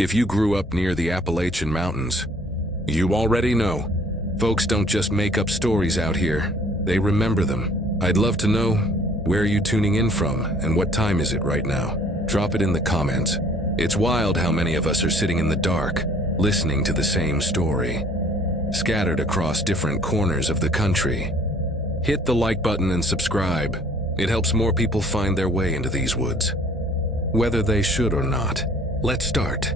If you grew up near the Appalachian Mountains, you already know. Folks don't just make up stories out here, they remember them. I'd love to know, where are you tuning in from and what time is it right now? Drop it in the comments. It's wild how many of us are sitting in the dark, listening to the same story, scattered across different corners of the country. Hit the like button and subscribe. It helps more people find their way into these woods. Whether they should or not. Let's start.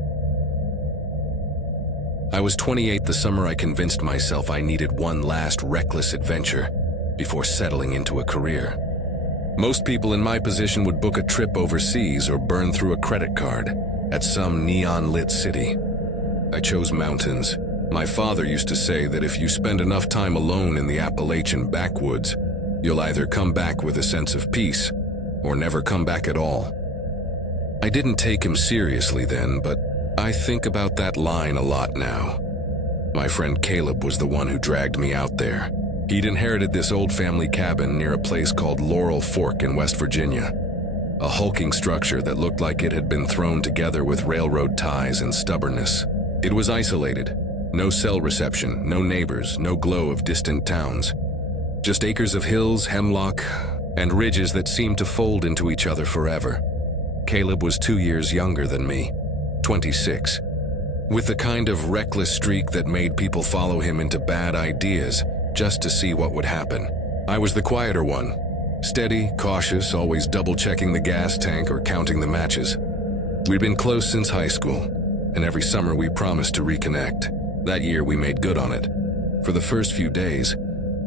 I was 28 the summer I convinced myself I needed one last reckless adventure before settling into a career. Most people in my position would book a trip overseas or burn through a credit card at some neon-lit city. I chose mountains. My father used to say that if you spend enough time alone in the Appalachian backwoods, you'll either come back with a sense of peace or never come back at all. I didn't take him seriously then, but I think about that line a lot now. My friend Caleb was the one who dragged me out there. He'd inherited this old family cabin near a place called Laurel Fork in West Virginia, a hulking structure that looked like it had been thrown together with railroad ties and stubbornness. It was isolated. No cell reception, no neighbors, no glow of distant towns. Just acres of hills, hemlock, and ridges that seemed to fold into each other forever. Caleb was 2 years younger than me, 26, with the kind of reckless streak that made people follow him into bad ideas just to see what would happen. I was the quieter one, steady, cautious, always double-checking the gas tank or counting the matches. We'd been close since high school, and every summer we promised to reconnect. That year we made good on it. For the first few days,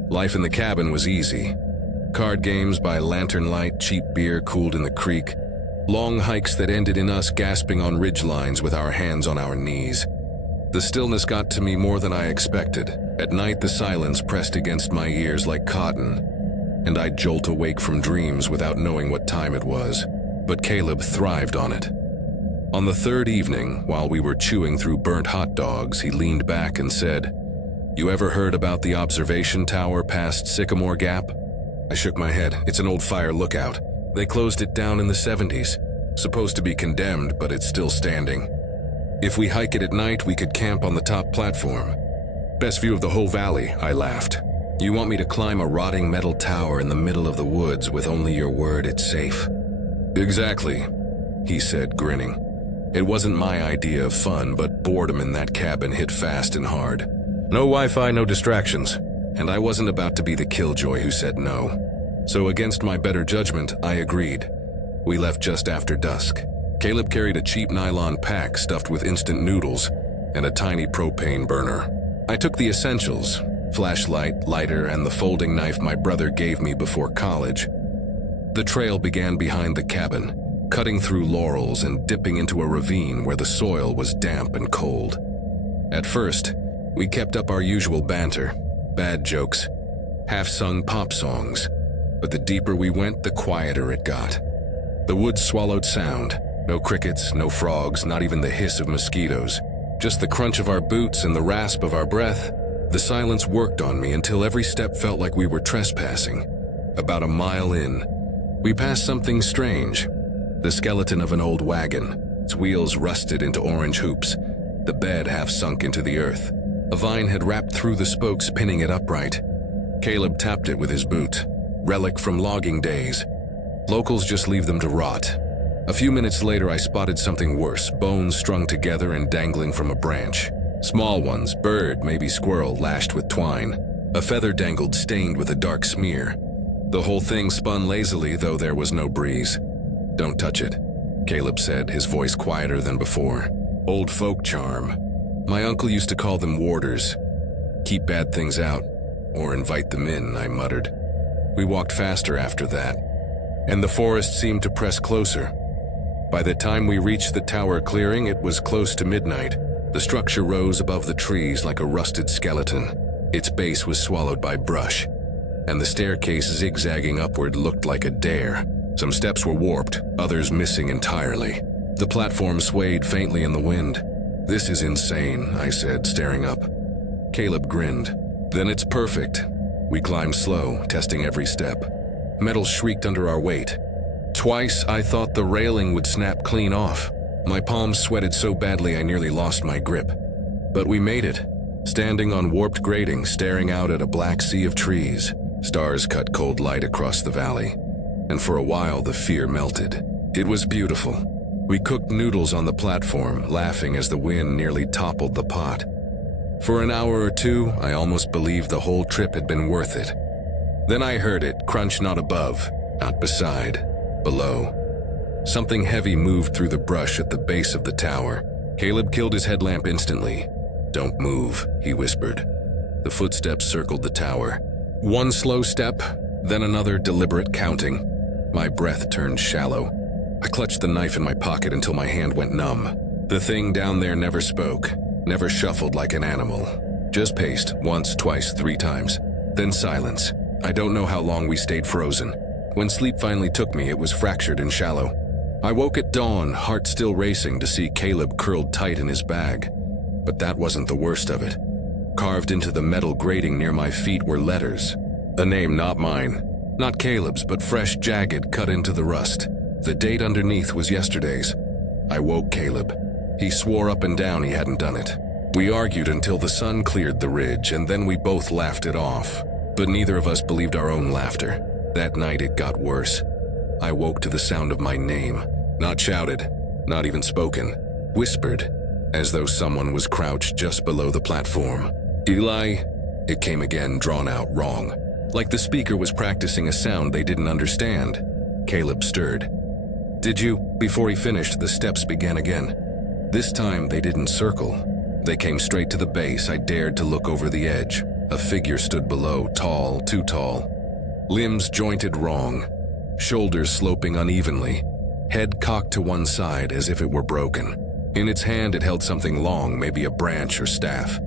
life in the cabin was easy. Card games by lantern light, cheap beer cooled in the creek, long hikes that ended in us gasping on ridge lines with our hands on our knees. The stillness got to me more than I expected. At night, the silence pressed against my ears like cotton, and I'd jolt awake from dreams without knowing what time it was. But Caleb thrived on it. On the third evening, while we were chewing through burnt hot dogs, he leaned back and said, "You ever heard about the observation tower past Sycamore Gap?" I shook my head. It's an old fire lookout. They closed it down in the 70s. Supposed to be condemned, but it's still standing. If we hike it at night, we could camp on the top platform. Best view of the whole valley, I laughed. You want me to climb a rotting metal tower in the middle of the woods with only your word it's safe? Exactly, he said, grinning. It wasn't my idea of fun, but boredom in that cabin hit fast and hard. No Wi-Fi, no distractions, and I wasn't about to be the killjoy who said no. So against my better judgment, I agreed. We left just after dusk. Caleb carried a cheap nylon pack stuffed with instant noodles and a tiny propane burner. I took the essentials, flashlight, lighter, and the folding knife my brother gave me before college. The trail began behind the cabin, cutting through laurels and dipping into a ravine where the soil was damp and cold. At first, we kept up our usual banter, bad jokes, half-sung pop songs, but the deeper we went, the quieter it got. The woods swallowed sound. No crickets, no frogs, not even the hiss of mosquitoes. Just the crunch of our boots and the rasp of our breath. The silence worked on me until every step felt like we were trespassing. About a mile in, we passed something strange. The skeleton of an old wagon, its wheels rusted into orange hoops, the bed half sunk into the earth. A vine had wrapped through the spokes, pinning it upright. Caleb tapped it with his boot. Relic from logging days. Locals just leave them to rot. A few minutes later, I spotted something worse, bones strung together and dangling from a branch. Small ones, bird, maybe squirrel, lashed with twine. A feather dangled, stained with a dark smear. The whole thing spun lazily, though there was no breeze. "Don't touch it," Caleb said, his voice quieter than before. "Old folk charm. My uncle used to call them warders. Keep bad things out, or invite them in," I muttered. We walked faster after that, and the forest seemed to press closer. By the time we reached the tower clearing, it was close to midnight. The structure rose above the trees like a rusted skeleton. Its base was swallowed by brush, and the staircase zigzagging upward looked like a dare. Some steps were warped, others missing entirely. The platform swayed faintly in the wind. "This is insane," I said, staring up. Caleb grinned. "Then it's perfect." We climbed slow, testing every step. Metal shrieked under our weight. Twice I thought the railing would snap clean off. My palms sweated so badly I nearly lost my grip. But we made it, standing on warped grating, staring out at a black sea of trees. Stars cut cold light across the valley, and for a while the fear melted. It was beautiful. We cooked noodles on the platform, laughing as the wind nearly toppled the pot. For an hour or two, I almost believed the whole trip had been worth it. Then I heard it crunch, not above, not beside, below. Something heavy moved through the brush at the base of the tower. Caleb killed his headlamp instantly. "Don't move," he whispered. The footsteps circled the tower. One slow step, then another deliberate counting. My breath turned shallow. I clutched the knife in my pocket until my hand went numb. The thing down there never spoke, never shuffled like an animal. Just paced, once, twice, 3 times. Then silence. I don't know how long we stayed frozen. When sleep finally took me, it was fractured and shallow. I woke at dawn, heart still racing, to see Caleb curled tight in his bag. But that wasn't the worst of it. Carved into the metal grating near my feet were letters. A name not mine. Not Caleb's, but fresh, jagged, cut into the rust. The date underneath was yesterday's. I woke Caleb. He swore up and down he hadn't done it. We argued until the sun cleared the ridge, and then we both laughed it off. But neither of us believed our own laughter. That night it got worse. I woke to the sound of my name. Not shouted, not even spoken. Whispered, as though someone was crouched just below the platform. "Eli?" It came again, drawn out, wrong. Like the speaker was practicing a sound they didn't understand. Caleb stirred. "Did you?" Before he finished, the steps began again. This time they didn't circle. They came straight to the base. I dared to look over the edge. A figure stood below, tall, too tall. Limbs jointed wrong. Shoulders sloping unevenly. Head cocked to one side as if it were broken. In its hand it held something long, maybe a branch or staff.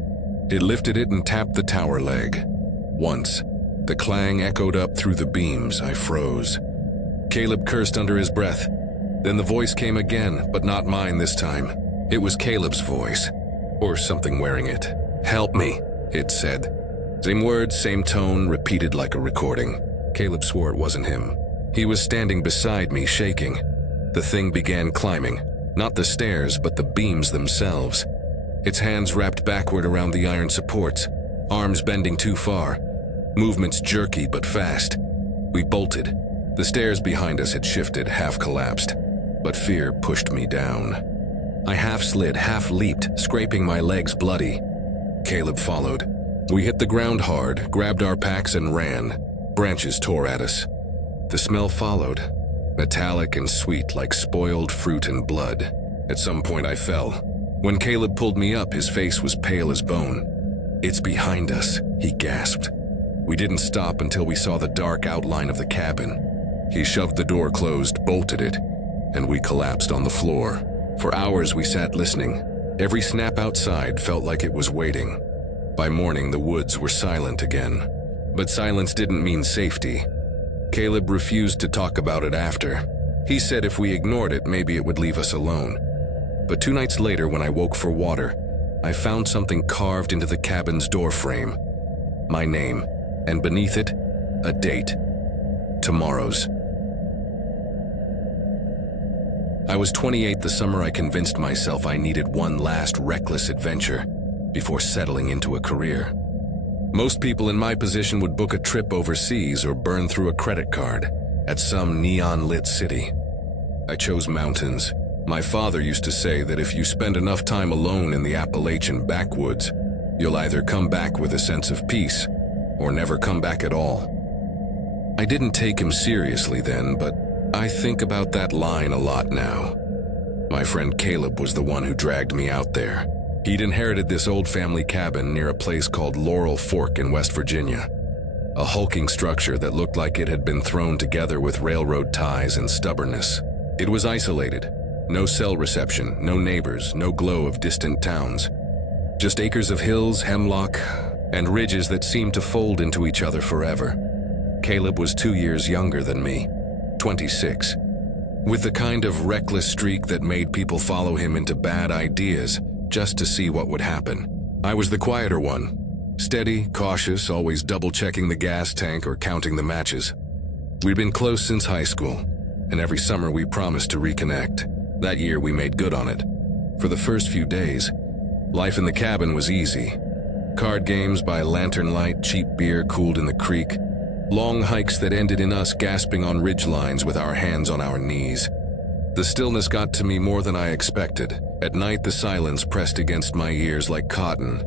It lifted it and tapped the tower leg. Once. The clang echoed up through the beams. I froze. Caleb cursed under his breath. Then the voice came again, but not mine this time. It was Caleb's voice. Or something wearing it. "Help me," it said. Same words, same tone, repeated like a recording. Caleb swore it wasn't him. He was standing beside me, shaking. The thing began climbing. Not the stairs, but the beams themselves. Its hands wrapped backward around the iron supports, arms bending too far. Movements jerky but fast. We bolted. The stairs behind us had shifted, half collapsed. But fear pushed me down. I half slid, half leaped, scraping my legs bloody. Caleb followed. We hit the ground hard, grabbed our packs and ran. Branches tore at us. The smell followed. Metallic and sweet like spoiled fruit and blood. At some point I fell. When Caleb pulled me up, his face was pale as bone. "It's behind us," he gasped. We didn't stop until we saw the dark outline of the cabin. He shoved the door closed, bolted it, and we collapsed on the floor. For hours we sat listening. Every snap outside felt like it was waiting. By morning, the woods were silent again. But silence didn't mean safety. Caleb refused to talk about it after. He said if we ignored it, maybe it would leave us alone. But 2 nights later, when I woke for water, I found something carved into the cabin's door frame. My name, and beneath it, a date. Tomorrow's. I was 28 the summer I convinced myself I needed one last reckless adventure before settling into a career. Most people in my position would book a trip overseas or burn through a credit card at some neon-lit city. I chose mountains. My father used to say that if you spend enough time alone in the Appalachian backwoods, you'll either come back with a sense of peace or never come back at all. I didn't take him seriously then, but I think about that line a lot now. My friend Caleb was the one who dragged me out there. He'd inherited this old family cabin near a place called Laurel Fork in West Virginia. A hulking structure that looked like it had been thrown together with railroad ties and stubbornness. It was isolated. No cell reception, no neighbors, no glow of distant towns. Just acres of hills, hemlock, and ridges that seemed to fold into each other forever. Caleb was 2 years younger than me, 26. With the kind of reckless streak that made people follow him into bad ideas just to see what would happen. I was the quieter one. Steady, cautious, always double-checking the gas tank or counting the matches. We'd been close since high school, and every summer we promised to reconnect. That year we made good on it. For the first few days, life in the cabin was easy. Card games by lantern light, cheap beer cooled in the creek, long hikes that ended in us gasping on ridge lines with our hands on our knees. The stillness got to me more than I expected. At night, the silence pressed against my ears like cotton,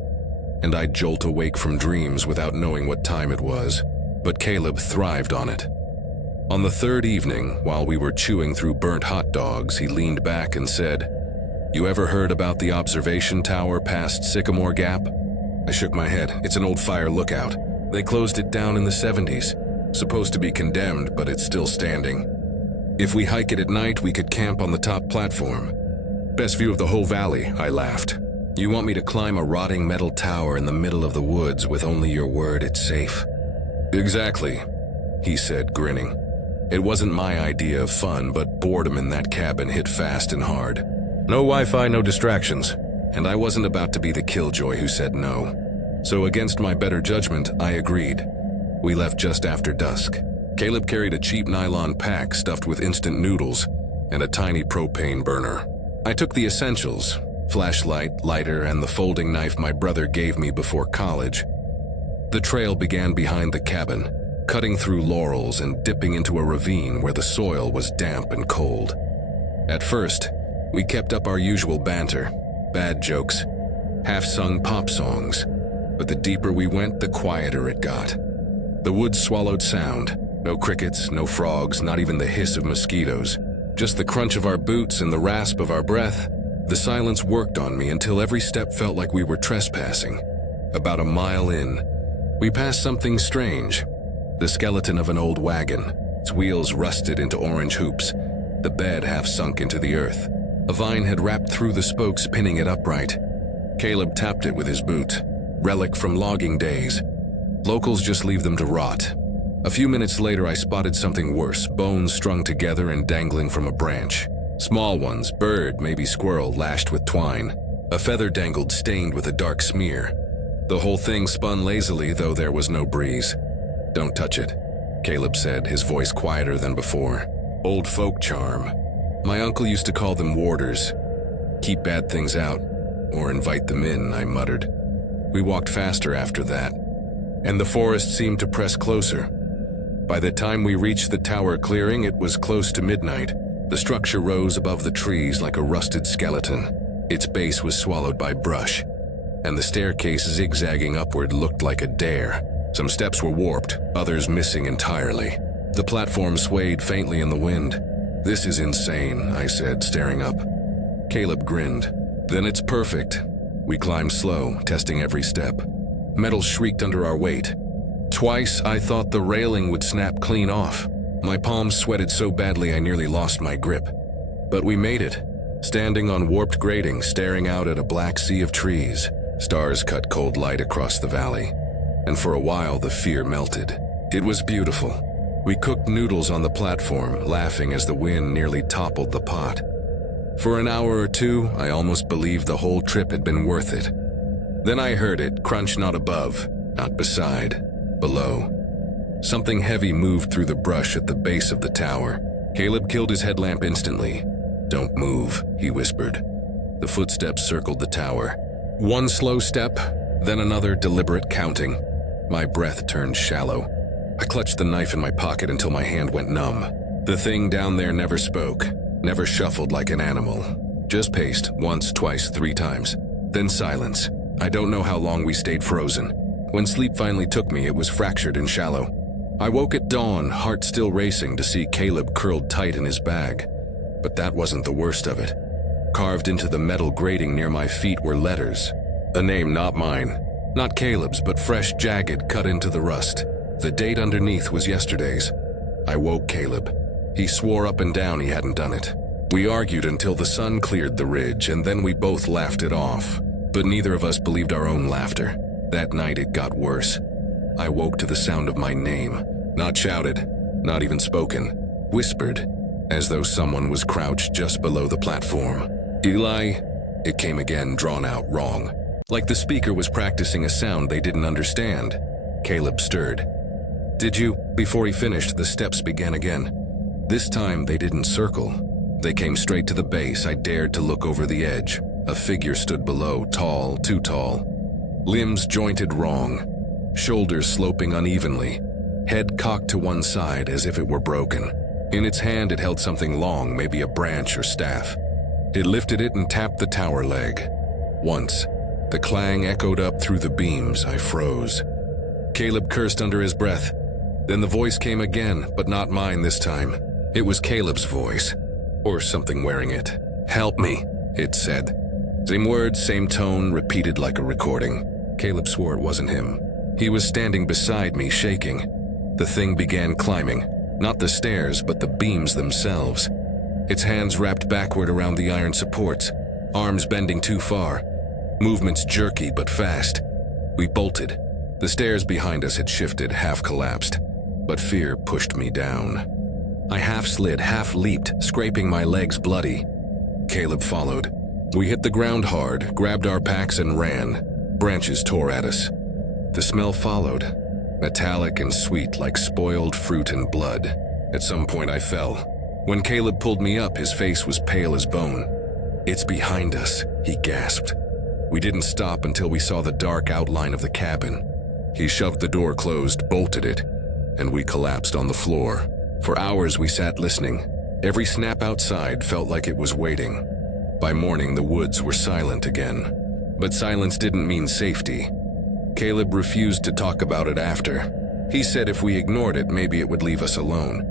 and I'd jolt awake from dreams without knowing what time it was. But Caleb thrived on it. On the third evening, while we were chewing through burnt hot dogs, he leaned back and said, "You ever heard about the observation tower past Sycamore Gap?" I shook my head. "It's an old fire lookout. They closed it down in the 70s. Supposed to be condemned, but it's still standing. If we hike it at night, we could camp on the top platform. Best view of the whole valley," I laughed. "You want me to climb a rotting metal tower in the middle of the woods with only your word it's safe?" "Exactly," he said, grinning. It wasn't my idea of fun, but boredom in that cabin hit fast and hard. No Wi-Fi, no distractions, and I wasn't about to be the killjoy who said no. So against my better judgment, I agreed. We left just after dusk. Caleb carried a cheap nylon pack stuffed with instant noodles and a tiny propane burner. I took the essentials: flashlight, lighter, and the folding knife my brother gave me before college. The trail began behind the cabin, cutting through laurels and dipping into a ravine where the soil was damp and cold. At first, we kept up our usual banter, bad jokes, half-sung pop songs, but the deeper we went, the quieter it got. The woods swallowed sound. No crickets, no frogs, not even the hiss of mosquitoes. Just the crunch of our boots and the rasp of our breath. The silence worked on me until every step felt like we were trespassing. About a mile in, we passed something strange. The skeleton of an old wagon, its wheels rusted into orange hoops, the bed half sunk into the earth. A vine had wrapped through the spokes, pinning it upright. Caleb tapped it with his boot. Relic from logging days. Locals just leave them to rot. A few minutes later, I spotted something worse, bones strung together and dangling from a branch. Small ones, bird, maybe squirrel, lashed with twine. A feather dangled, stained with a dark smear. The whole thing spun lazily, though there was no breeze. "Don't touch it," Caleb said, his voice quieter than before. "Old folk charm. My uncle used to call them warders. Keep bad things out, or invite them in," I muttered. We walked faster after that, and the forest seemed to press closer. By the time we reached the tower clearing, it was close to midnight. The structure rose above the trees like a rusted skeleton. Its base was swallowed by brush, and the staircase zigzagging upward looked like a dare. Some steps were warped, others missing entirely. The platform swayed faintly in the wind. "This is insane," I said, staring up. Caleb grinned. "Then it's perfect." We climbed slow, testing every step. Metal shrieked under our weight. Twice I thought the railing would snap clean off. My palms sweated so badly I nearly lost my grip. But we made it, standing on warped grating, staring out at a black sea of trees. Stars cut cold light across the valley, and for a while the fear melted. It was beautiful. We cooked noodles on the platform, laughing as the wind nearly toppled the pot. For an hour or two, I almost believed the whole trip had been worth it. Then I heard it crunch, not above, not beside, below. Something heavy moved through the brush at the base of the tower. Caleb killed his headlamp instantly. "Don't move," he whispered. The footsteps circled the tower. One slow step, then another deliberate counting. My breath turned shallow. I clutched the knife in my pocket until my hand went numb. The thing down there never spoke, never shuffled like an animal. Just paced, once, twice, 3 times. Then silence. I don't know how long we stayed frozen. When sleep finally took me, it was fractured and shallow. I woke at dawn, heart still racing, to see Caleb curled tight in his bag. But that wasn't the worst of it. Carved into the metal grating near my feet were letters. A name not mine. Not Caleb's, but fresh, jagged, cut into the rust. The date underneath was yesterday's. I woke Caleb. He swore up and down he hadn't done it. We argued until the sun cleared the ridge, and then we both laughed it off. But neither of us believed our own laughter. That night it got worse. I woke to the sound of my name. Not shouted, not even spoken. Whispered, as though someone was crouched just below the platform. "Eli?" It came again, drawn out, wrong. Like the speaker was practicing a sound they didn't understand. Caleb stirred. "Did you?" Before he finished, the steps began again. This time they didn't circle. They came straight to the base. I dared to look over the edge. A figure stood below, tall, too tall. Limbs jointed wrong, shoulders sloping unevenly, head cocked to one side as if it were broken. In its hand it held something long, maybe a branch or staff. It lifted it and tapped the tower leg. Once, the clang echoed up through the beams. I froze. Caleb cursed under his breath. Then the voice came again, but not mine this time. It was Caleb's voice, or something wearing it. "Help me," it said. Same words, same tone, repeated like a recording. Caleb swore it wasn't him. He was standing beside me, shaking. The thing began climbing, not the stairs, but the beams themselves. Its hands wrapped backward around the iron supports, arms bending too far, movements jerky but fast. We bolted. The stairs behind us had shifted, half collapsed, but fear pushed me down. I half slid, half leaped, scraping my legs bloody. Caleb followed. We hit the ground hard, grabbed our packs and ran. Branches tore at us. The smell followed, metallic and sweet like spoiled fruit and blood. At some point I fell. When Caleb pulled me up, his face was pale as bone. "It's behind us," he gasped. We didn't stop until we saw the dark outline of the cabin. He shoved the door closed, bolted it, and we collapsed on the floor. For hours we sat listening. Every snap outside felt like it was waiting. By morning, the woods were silent again. But silence didn't mean safety. Caleb refused to talk about it after. He said if we ignored it, maybe it would leave us alone.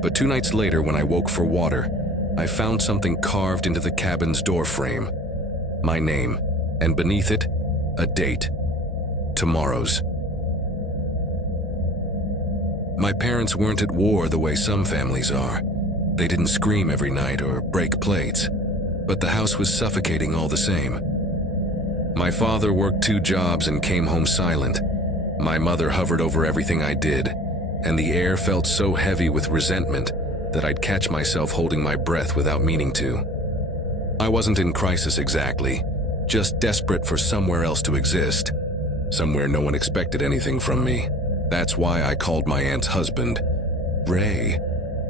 But 2 nights later, when I woke for water, I found something carved into the cabin's door frame. My name, and beneath it, a date. Tomorrow's. My parents weren't at war the way some families are. They didn't scream every night or break plates. But the house was suffocating all the same. My father worked 2 jobs and came home silent. My mother hovered over everything I did, and the air felt so heavy with resentment that I'd catch myself holding my breath without meaning to. I wasn't in crisis exactly, just desperate for somewhere else to exist, somewhere no one expected anything from me. That's why I called my aunt's husband, Ray.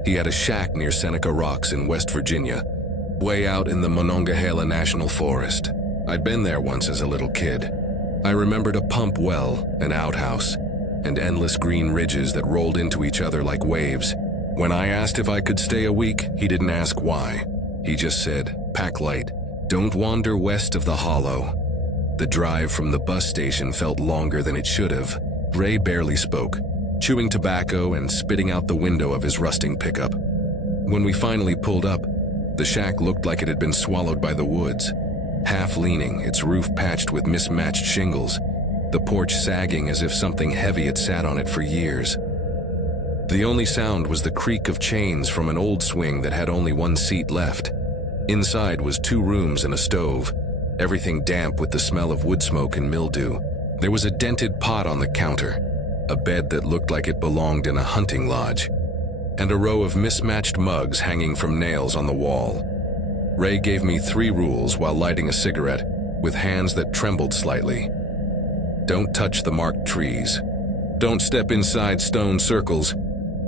He had a shack near Seneca Rocks in West Virginia, way out in the Monongahela National Forest. I'd been there once as a little kid. I remembered a pump well, an outhouse, and endless green ridges that rolled into each other like waves. When I asked if I could stay a week, he didn't ask why. He just said, "Pack light. Don't wander west of the hollow." The drive from the bus station felt longer than it should have. Ray barely spoke, chewing tobacco and spitting out the window of his rusting pickup. When we finally pulled up, the shack looked like it had been swallowed by the woods. Half leaning, its roof patched with mismatched shingles, the porch sagging as if something heavy had sat on it for years. The only sound was the creak of chains from an old swing that had only 1 seat left. Inside was 2 rooms and a stove, everything damp with the smell of wood smoke and mildew. There was a dented pot on the counter, a bed that looked like it belonged in a hunting lodge, and a row of mismatched mugs hanging from nails on the wall. Ray gave me 3 rules while lighting a cigarette, with hands that trembled slightly. Don't touch the marked trees. Don't step inside stone circles.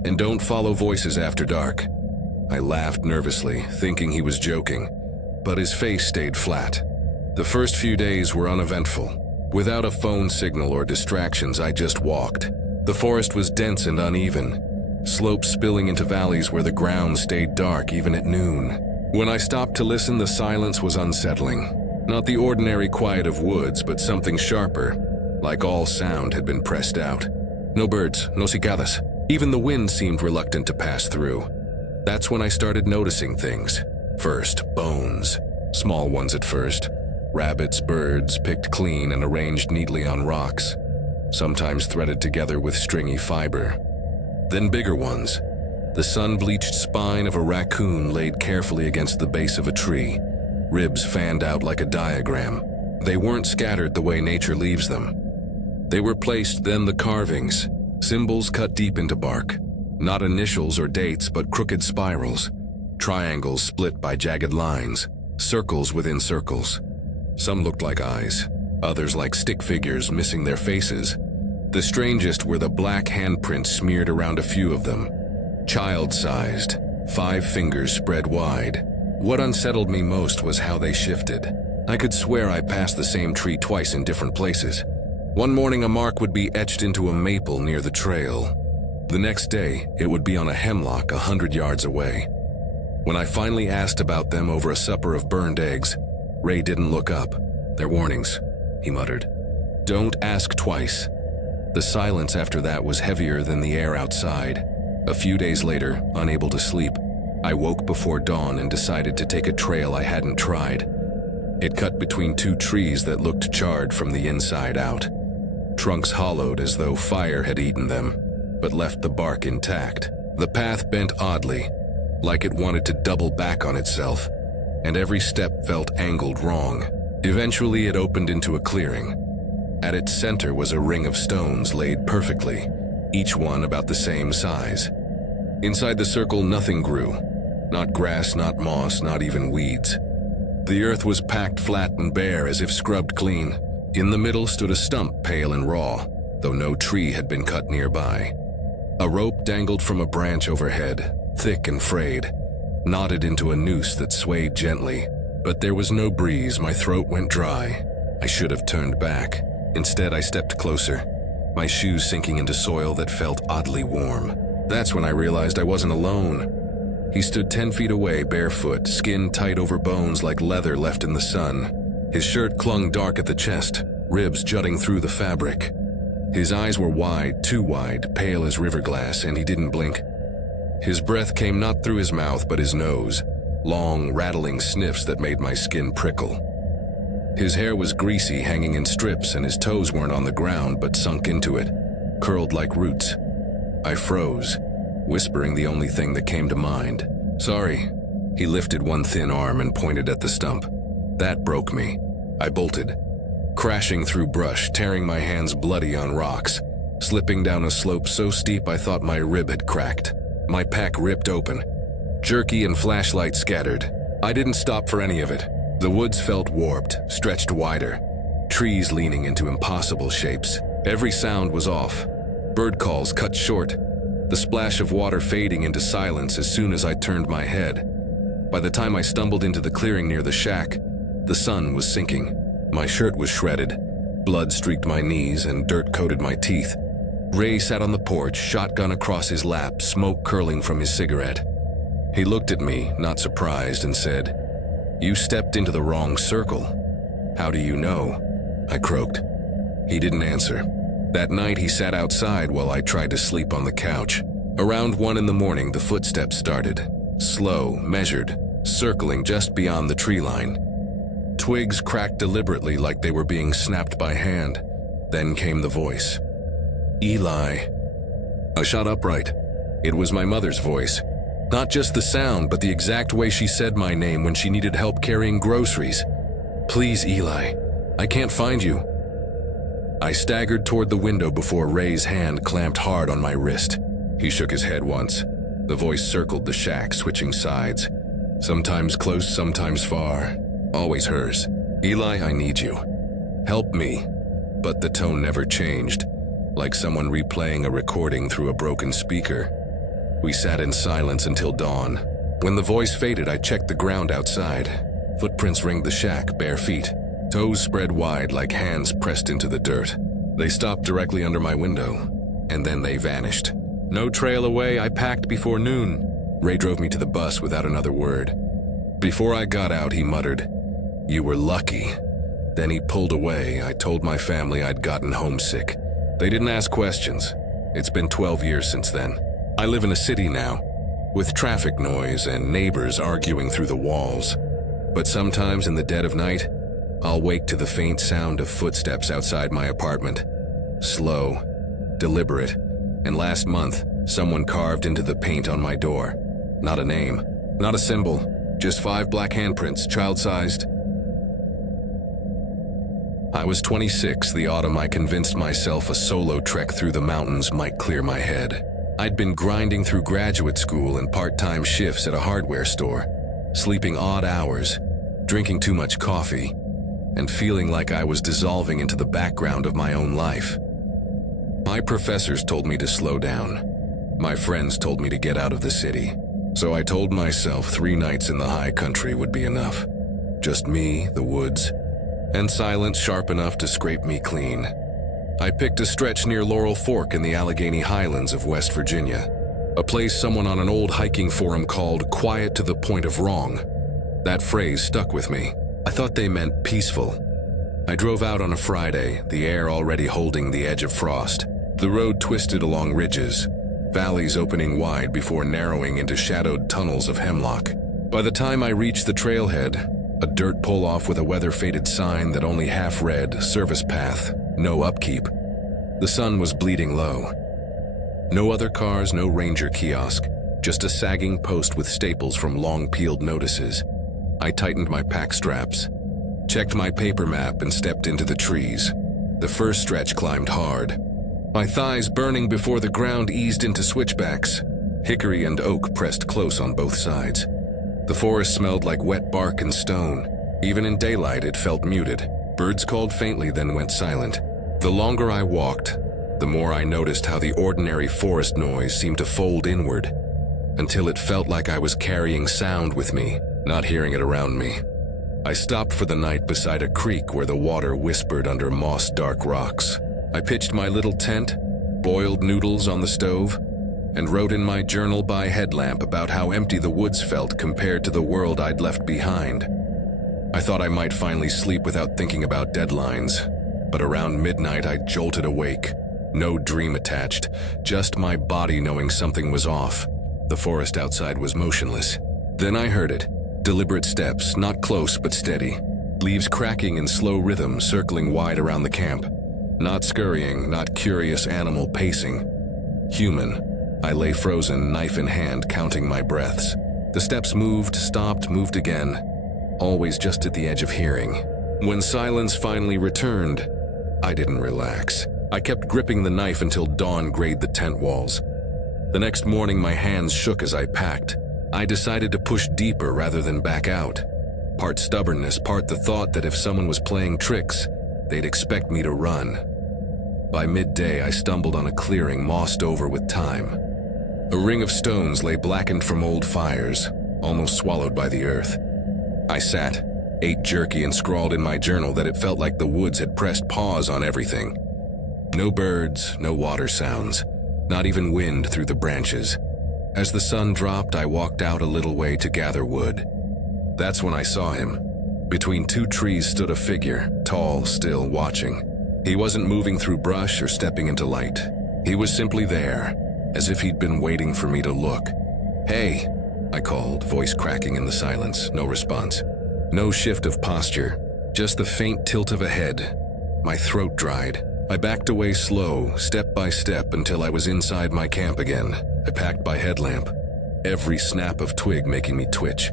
And don't follow voices after dark. I laughed nervously, thinking he was joking, but his face stayed flat. The first few days were uneventful. Without a phone signal or distractions, I just walked. The forest was dense and uneven, slopes spilling into valleys where the ground stayed dark even at noon. When I stopped to listen, the silence was unsettling. Not the ordinary quiet of woods, but something sharper, like all sound had been pressed out. No birds, no cicadas. Even the wind seemed reluctant to pass through. That's when I started noticing things. First, bones. Small ones at first. Rabbits, birds, picked clean and arranged neatly on rocks, sometimes threaded together with stringy fiber. Then bigger ones. The sun-bleached spine of a raccoon laid carefully against the base of a tree, ribs fanned out like a diagram. They weren't scattered the way nature leaves them. They were placed, then the carvings, symbols cut deep into bark. Not initials or dates, but crooked spirals, triangles split by jagged lines, circles within circles. Some looked like eyes, others like stick figures missing their faces. The strangest were the black handprints smeared around a few of them, child-sized, 5 fingers spread wide. What unsettled me most was how they shifted. I could swear I passed the same tree twice in different places. One morning a mark would be etched into a maple near the trail. The next day, it would be on a hemlock 100 yards away. When I finally asked about them over a supper of burned eggs, Ray didn't look up. "They're warnings," he muttered. "Don't ask twice." The silence after that was heavier than the air outside. A few days later, unable to sleep, I woke before dawn and decided to take a trail I hadn't tried. It cut between 2 trees that looked charred from the inside out. Trunks hollowed as though fire had eaten them, but left the bark intact. The path bent oddly, like it wanted to double back on itself, and every step felt angled wrong. Eventually, it opened into a clearing. At its center was a ring of stones laid perfectly, each one about the same size. Inside the circle, nothing grew. Not grass, not moss, not even weeds. The earth was packed flat and bare as if scrubbed clean. In the middle stood a stump, pale and raw, though no tree had been cut nearby. A rope dangled from a branch overhead, thick and frayed, knotted into a noose that swayed gently. But there was no breeze, my throat went dry. I should have turned back. Instead, I stepped closer, my shoes sinking into soil that felt oddly warm. That's when I realized I wasn't alone. He stood 10 feet away, barefoot, skin tight over bones like leather left in the sun. His shirt clung dark at the chest, ribs jutting through the fabric. His eyes were wide, too wide, pale as river glass, and he didn't blink. His breath came not through his mouth but his nose, long, rattling sniffs that made my skin prickle. His hair was greasy, hanging in strips, and his toes weren't on the ground but sunk into it, curled like roots. I froze, whispering the only thing that came to mind. "Sorry." He lifted one thin arm and pointed at the stump. That broke me. I bolted, crashing through brush, tearing my hands bloody on rocks, slipping down a slope so steep I thought my rib had cracked. My pack ripped open, jerky and flashlight scattered. I didn't stop for any of it. The woods felt warped, stretched wider, trees leaning into impossible shapes. Every sound was off. Bird calls cut short, the splash of water fading into silence as soon as I turned my head. By the time I stumbled into the clearing near the shack, the sun was sinking. My shirt was shredded, blood streaked my knees and dirt coated my teeth. Ray sat on the porch, shotgun across his lap, smoke curling from his cigarette. He looked at me, not surprised, and said, "You stepped into the wrong circle." "How do you know?" I croaked. He didn't answer. That night he sat outside while I tried to sleep on the couch. Around 1 in the morning, the footsteps started. Slow, measured, circling just beyond the tree line. Twigs cracked deliberately like they were being snapped by hand. Then came the voice. "Eli." I shot upright. It was my mother's voice. Not just the sound, but the exact way she said my name when she needed help carrying groceries. "Please, Eli, I can't find you." I staggered toward the window before Ray's hand clamped hard on my wrist. He shook his head once. The voice circled the shack, switching sides. Sometimes close, sometimes far. Always hers. "Eli, I need you. Help me." But the tone never changed, like someone replaying a recording through a broken speaker. We sat in silence until dawn. When the voice faded, I checked the ground outside. Footprints ringed the shack, bare feet, toes spread wide like hands pressed into the dirt. They stopped directly under my window, and then they vanished. No trail away, I packed before noon. Ray drove me to the bus without another word. Before I got out, he muttered, "You were lucky." Then he pulled away. I told my family I'd gotten homesick. They didn't ask questions. It's been 12 years since then. I live in a city now, with traffic noise and neighbors arguing through the walls. But sometimes in the dead of night, I'll wake to the faint sound of footsteps outside my apartment. Slow, deliberate, and last month, someone carved into the paint on my door. Not a name, not a symbol, just 5 black handprints, child-sized. I was 26 the autumn I convinced myself a solo trek through the mountains might clear my head. I'd been grinding through graduate school and part-time shifts at a hardware store, sleeping odd hours, drinking too much coffee, and feeling like I was dissolving into the background of my own life. My professors told me to slow down. My friends told me to get out of the city. So I told myself 3 nights in the high country would be enough. Just me, the woods, and silence sharp enough to scrape me clean. I picked a stretch near Laurel Fork in the Allegheny Highlands of West Virginia, a place someone on an old hiking forum called quiet to the point of wrong. That phrase stuck with me. I thought they meant peaceful. I drove out on a Friday, the air already holding the edge of frost. The road twisted along ridges, valleys opening wide before narrowing into shadowed tunnels of hemlock. By the time I reached the trailhead, a dirt pull-off with a weather-faded sign that only half read, service path, no upkeep. The sun was bleeding low. No other cars, no ranger kiosk, just a sagging post with staples from long-peeled notices. I tightened my pack straps, checked my paper map, and stepped into the trees. The first stretch climbed hard, my thighs burning before the ground eased into switchbacks. Hickory and oak pressed close on both sides. The forest smelled like wet bark and stone. Even in daylight, it felt muted. Birds called faintly, then went silent. The longer I walked, the more I noticed how the ordinary forest noise seemed to fold inward, until it felt like I was carrying sound with me, not hearing it around me. I stopped for the night beside a creek where the water whispered under moss-dark rocks. I pitched my little tent, boiled noodles on the stove, and wrote in my journal by headlamp about how empty the woods felt compared to the world I'd left behind. I thought I might finally sleep without thinking about deadlines, but around midnight I jolted awake. No dream attached, just my body knowing something was off. The forest outside was motionless. Then I heard it. Deliberate steps, not close but steady. Leaves cracking in slow rhythm, circling wide around the camp. Not scurrying, not curious animal pacing. Human. I lay frozen, knife in hand, counting my breaths. The steps moved, stopped, moved again, always just at the edge of hearing. When silence finally returned, I didn't relax. I kept gripping the knife until dawn grayed the tent walls. The next morning, my hands shook as I packed. I decided to push deeper rather than back out. Part stubbornness, part the thought that if someone was playing tricks, they'd expect me to run. By midday, I stumbled on a clearing mossed over with time. A ring of stones lay blackened from old fires, almost swallowed by the earth. I sat, ate jerky, and scrawled in my journal that it felt like the woods had pressed pause on everything. No birds, no water sounds, not even wind through the branches. As the sun dropped, I walked out a little way to gather wood. That's when I saw him. Between 2 trees stood a figure, tall, still, watching. He wasn't moving through brush or stepping into light. He was simply there, as if he'd been waiting for me to look. "Hey," I called, voice cracking in the silence. No response. No shift of posture, just the faint tilt of a head. My throat dried. I backed away slow, step by step, until I was inside my camp again. I packed by headlamp, every snap of twig making me twitch,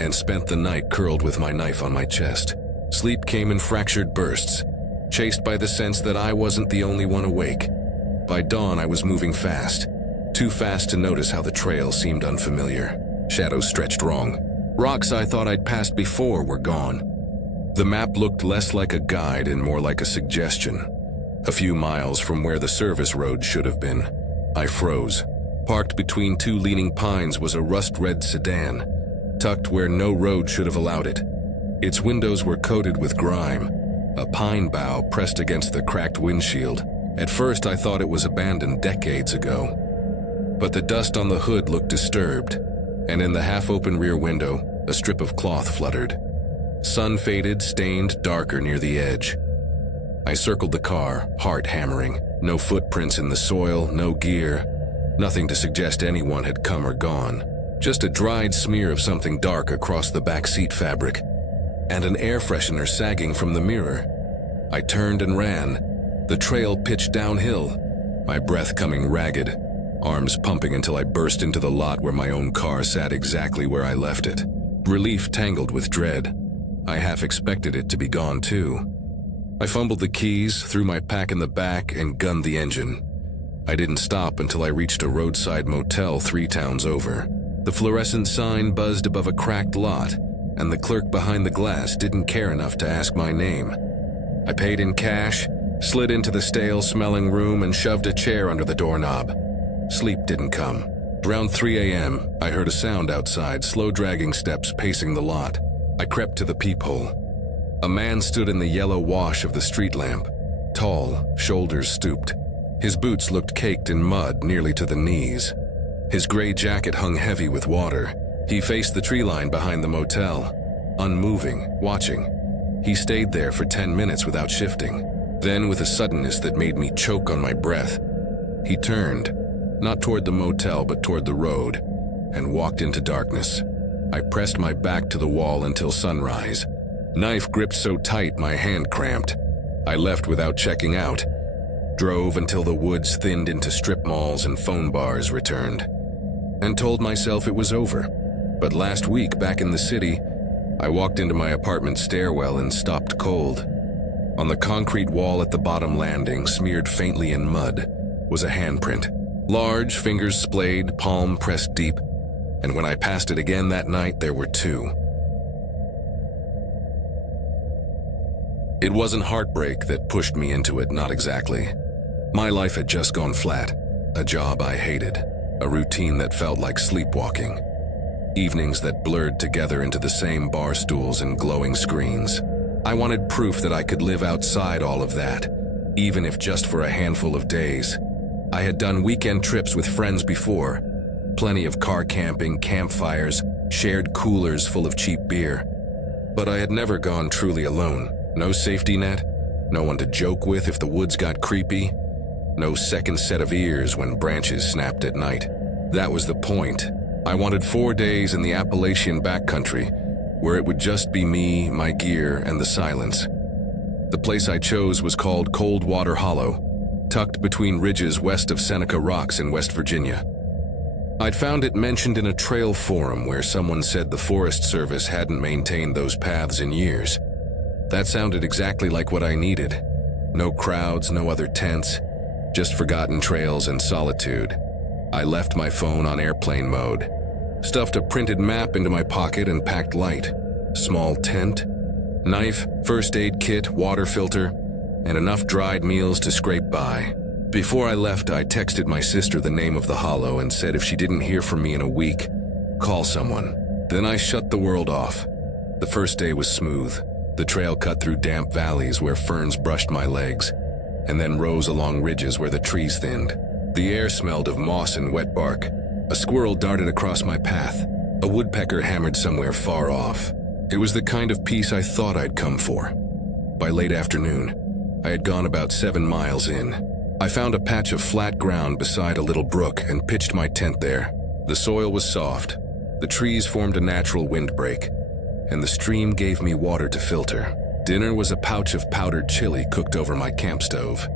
and spent the night curled with my knife on my chest. Sleep came in fractured bursts, chased by the sense that I wasn't the only one awake. By dawn, I was moving fast, too fast to notice how the trail seemed unfamiliar. Shadows stretched wrong. Rocks I thought I'd passed before were gone. The map looked less like a guide and more like a suggestion. A few miles from where the service road should have been, I froze. Parked between 2 leaning pines was a rust-red sedan, tucked where no road should have allowed it. Its windows were coated with grime, a pine bough pressed against the cracked windshield. At first, I thought it was abandoned decades ago. But the dust on the hood looked disturbed, and in the half-open rear window, a strip of cloth fluttered. Sun faded, stained darker near the edge. I circled the car, heart hammering. No footprints in the soil, no gear, nothing to suggest anyone had come or gone. Just a dried smear of something dark across the back seat fabric, and an air freshener sagging from the mirror. I turned and ran. The trail pitched downhill, my breath coming ragged, arms pumping until I burst into the lot where my own car sat exactly where I left it. Relief tangled with dread. I half expected it to be gone too. I fumbled the keys, threw my pack in the back, and gunned the engine. I didn't stop until I reached a roadside motel 3 towns over. The fluorescent sign buzzed above a cracked lot, and the clerk behind the glass didn't care enough to ask my name. I paid in cash, slid into the stale-smelling room, and shoved a chair under the doorknob. Sleep didn't come. Around 3 a.m., I heard a sound outside, slow dragging steps pacing the lot. I crept to the peephole. A man stood in the yellow wash of the street lamp, tall, shoulders stooped. His boots looked caked in mud nearly to the knees. His gray jacket hung heavy with water. He faced the tree line behind the motel, unmoving, watching. He stayed there for 10 minutes without shifting. Then, with a suddenness that made me choke on my breath, he turned, not toward the motel but toward the road, and walked into darkness. I pressed my back to the wall until sunrise. Knife gripped so tight my hand cramped. I left without checking out. Drove until the woods thinned into strip malls and phone bars returned. And told myself it was over. But last week, back in the city, I walked into my apartment stairwell and stopped cold. On the concrete wall at the bottom landing, smeared faintly in mud, was a handprint. Large, fingers splayed, palm pressed deep. And when I passed it again that night, there were two. It wasn't heartbreak that pushed me into it, not exactly. My life had just gone flat. A job I hated. A routine that felt like sleepwalking. Evenings that blurred together into the same bar stools and glowing screens. I wanted proof that I could live outside all of that, even if just for a handful of days. I had done weekend trips with friends before. Plenty of car camping, campfires, shared coolers full of cheap beer. But I had never gone truly alone. No safety net, no one to joke with if the woods got creepy, no second set of ears when branches snapped at night. That was the point. I wanted 4 days in the Appalachian backcountry, where it would just be me, my gear, and the silence. The place I chose was called Coldwater Hollow, tucked between ridges west of Seneca Rocks in West Virginia. I'd found it mentioned in a trail forum where someone said the Forest Service hadn't maintained those paths in years. That sounded exactly like what I needed. No crowds, no other tents, just forgotten trails and solitude. I left my phone on airplane mode, stuffed a printed map into my pocket and packed light. Small tent, knife, first aid kit, water filter, and enough dried meals to scrape by. Before I left, I texted my sister the name of the hollow and said if she didn't hear from me in a week, call someone. Then I shut the world off. The first day was smooth. The trail cut through damp valleys where ferns brushed my legs, and then rose along ridges where the trees thinned. The air smelled of moss and wet bark. A squirrel darted across my path. A woodpecker hammered somewhere far off. It was the kind of peace I thought I'd come for. By late afternoon, I had gone about 7 miles in. I found a patch of flat ground beside a little brook and pitched my tent there. The soil was soft. The trees formed a natural windbreak, and the stream gave me water to filter. Dinner was a pouch of powdered chili cooked over my camp stove.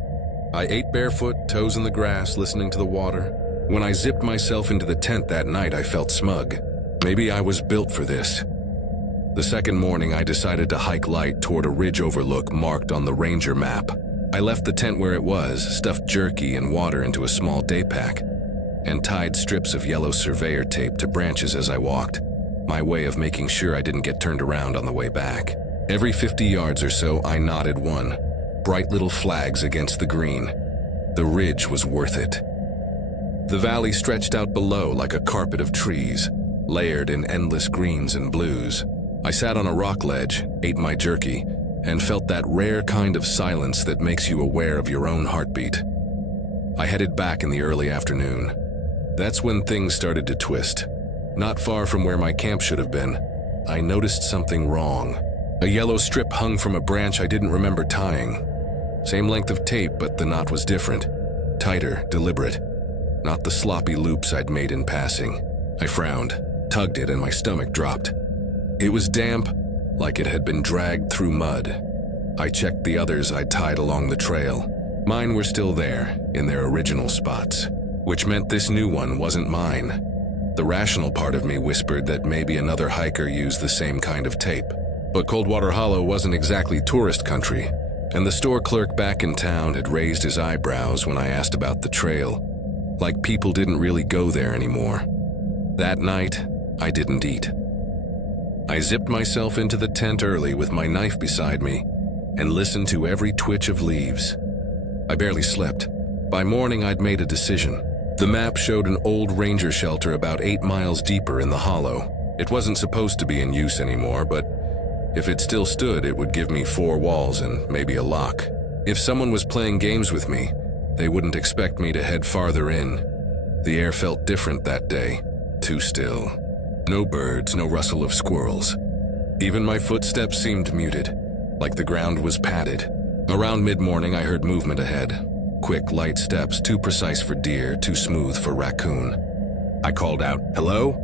I ate barefoot, toes in the grass, listening to the water. When I zipped myself into the tent that night, I felt smug. Maybe I was built for this. The second morning, I decided to hike light toward a ridge overlook marked on the ranger map. I left the tent where it was, stuffed jerky and water into a small day pack, and tied strips of yellow surveyor tape to branches as I walked. My way of making sure I didn't get turned around on the way back. Every 50 yards or so, I knotted one. Bright little flags against the green. The ridge was worth it. The valley stretched out below like a carpet of trees, layered in endless greens and blues. I sat on a rock ledge, ate my jerky, and felt that rare kind of silence that makes you aware of your own heartbeat. I headed back in the early afternoon. That's when things started to twist. Not far from where my camp should have been, I noticed something wrong. A yellow strip hung from a branch I didn't remember tying. Same length of tape, but the knot was different. Tighter, deliberate. Not the sloppy loops I'd made in passing. I frowned, tugged it, and my stomach dropped. It was damp, like it had been dragged through mud. I checked the others I'd tied along the trail. Mine were still there, in their original spots, which meant this new one wasn't mine. The rational part of me whispered that maybe another hiker used the same kind of tape. But Coldwater Hollow wasn't exactly tourist country, and the store clerk back in town had raised his eyebrows when I asked about the trail, like people didn't really go there anymore. That night, I didn't eat. I zipped myself into the tent early with my knife beside me and listened to every twitch of leaves. I barely slept. By morning, I'd made a decision. The map showed an old ranger shelter about 8 miles deeper in the hollow. It wasn't supposed to be in use anymore, but if it still stood, it would give me 4 walls and maybe a lock. If someone was playing games with me, they wouldn't expect me to head farther in. The air felt different that day, too still. No birds, no rustle of squirrels. Even my footsteps seemed muted, like the ground was padded. Around mid-morning, I heard movement ahead. Quick, light steps, too precise for deer, too smooth for raccoon. I called out, "Hello?"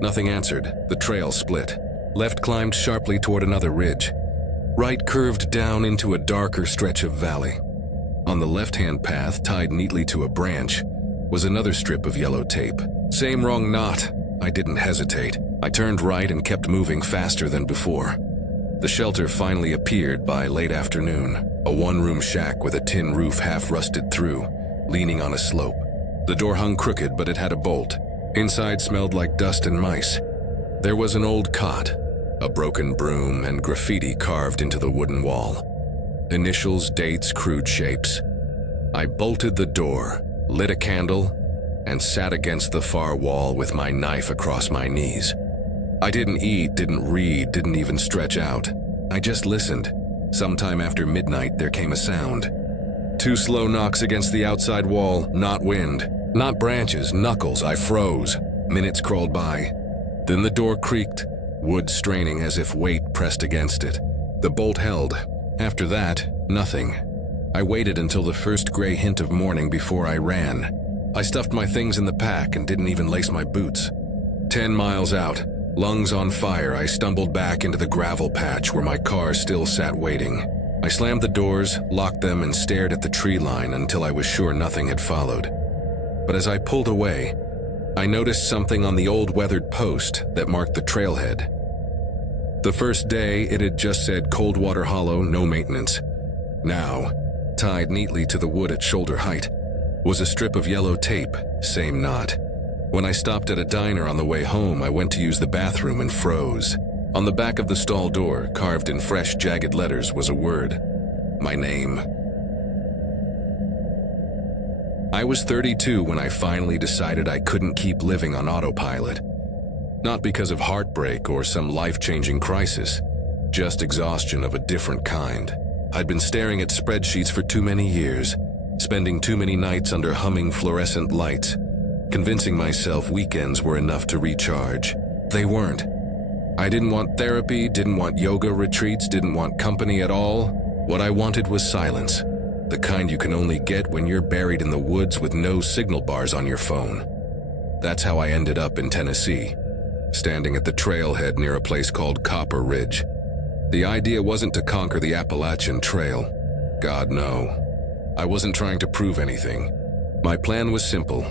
Nothing answered. The trail split. Left climbed sharply toward another ridge. Right curved down into a darker stretch of valley. On the left-hand path, tied neatly to a branch, was another strip of yellow tape. Same wrong knot. I didn't hesitate. I turned right and kept moving faster than before. The shelter finally appeared by late afternoon. A one-room shack with a tin roof half rusted through, leaning on a slope. The door hung crooked, but it had a bolt. Inside smelled like dust and mice. There was an old cot, a broken broom, and graffiti carved into the wooden wall. Initials, dates, crude shapes. I bolted the door, lit a candle, and sat against the far wall with my knife across my knees. I didn't eat, didn't read, didn't even stretch out. I just listened. Sometime after midnight, there came a sound. 2 slow knocks against the outside wall, not wind, not branches, knuckles. I froze. Minutes crawled by. Then the door creaked, wood straining as if weight pressed against it. The bolt held. After that, nothing. I waited until the first gray hint of morning before I ran. I stuffed my things in the pack and didn't even lace my boots. 10 miles out, lungs on fire, I stumbled back into the gravel patch where my car still sat waiting. I slammed the doors, locked them, and stared at the tree line until I was sure nothing had followed. But as I pulled away, I noticed something on the old weathered post that marked the trailhead. The first day, it had just said Coldwater Hollow, no maintenance. Now, tied neatly to the wood at shoulder height, was a strip of yellow tape, same knot. When I stopped at a diner on the way home, I went to use the bathroom and froze. On the back of the stall door, carved in fresh, jagged letters, was a word. My name. I was 32 when I finally decided I couldn't keep living on autopilot. Not because of heartbreak or some life-changing crisis, just exhaustion of a different kind. I'd been staring at spreadsheets for too many years, spending too many nights under humming fluorescent lights, convincing myself weekends were enough to recharge. They weren't. I didn't want therapy, didn't want yoga retreats, didn't want company at all. What I wanted was silence, the kind you can only get when you're buried in the woods with no signal bars on your phone. That's how I ended up in Tennessee, standing at the trailhead near a place called Copper Ridge. The idea wasn't to conquer the Appalachian Trail. God, no. I wasn't trying to prove anything. My plan was simple.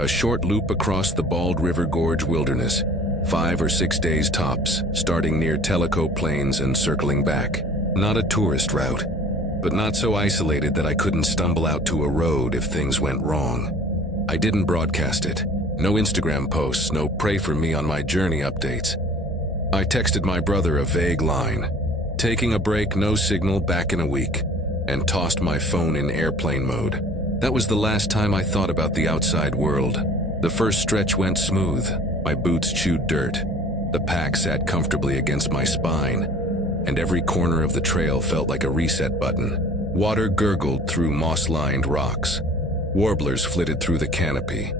A short loop across the Bald River Gorge wilderness, 5 or 6 days tops, starting near Tellico Plains and circling back. Not a tourist route, but not so isolated that I couldn't stumble out to a road if things went wrong. I didn't broadcast it. No Instagram posts, no pray for me on my journey updates. I texted my brother a vague line, taking a break, no signal, back in a week, and tossed my phone in airplane mode. That was the last time I thought about the outside world. The first stretch went smooth. My boots chewed dirt. The pack sat comfortably against my spine, and every corner of the trail felt like a reset button. Water gurgled through moss-lined rocks. Warblers flitted through the canopy,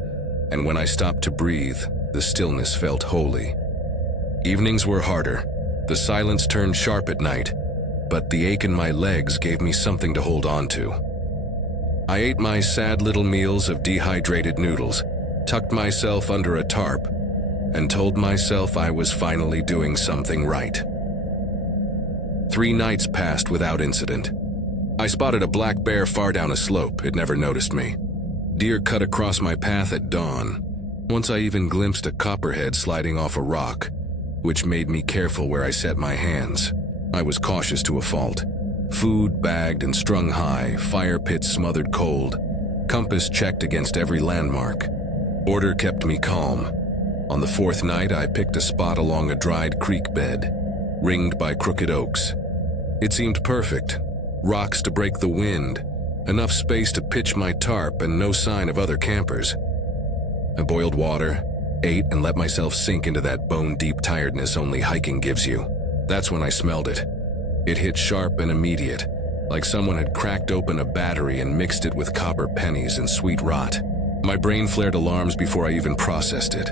and when I stopped to breathe, the stillness felt holy. Evenings were harder. The silence turned sharp at night, but the ache in my legs gave me something to hold on to. I ate my sad little meals of dehydrated noodles, tucked myself under a tarp, and told myself I was finally doing something right. 3 nights passed without incident. I spotted a black bear far down a slope. It never noticed me. Deer cut across my path at dawn. Once I even glimpsed a copperhead sliding off a rock, which made me careful where I set my hands. I was cautious to a fault. Food bagged and strung high, fire pits smothered cold, compass checked against every landmark. Order kept me calm. On the 4th night, I picked a spot along a dried creek bed, ringed by crooked oaks. It seemed perfect. Rocks to break the wind, enough space to pitch my tarp, and no sign of other campers. I boiled water, ate, and let myself sink into that bone-deep tiredness only hiking gives you. That's when I smelled it. It hit sharp and immediate, like someone had cracked open a battery and mixed it with copper pennies and sweet rot. My brain flared alarms before I even processed it.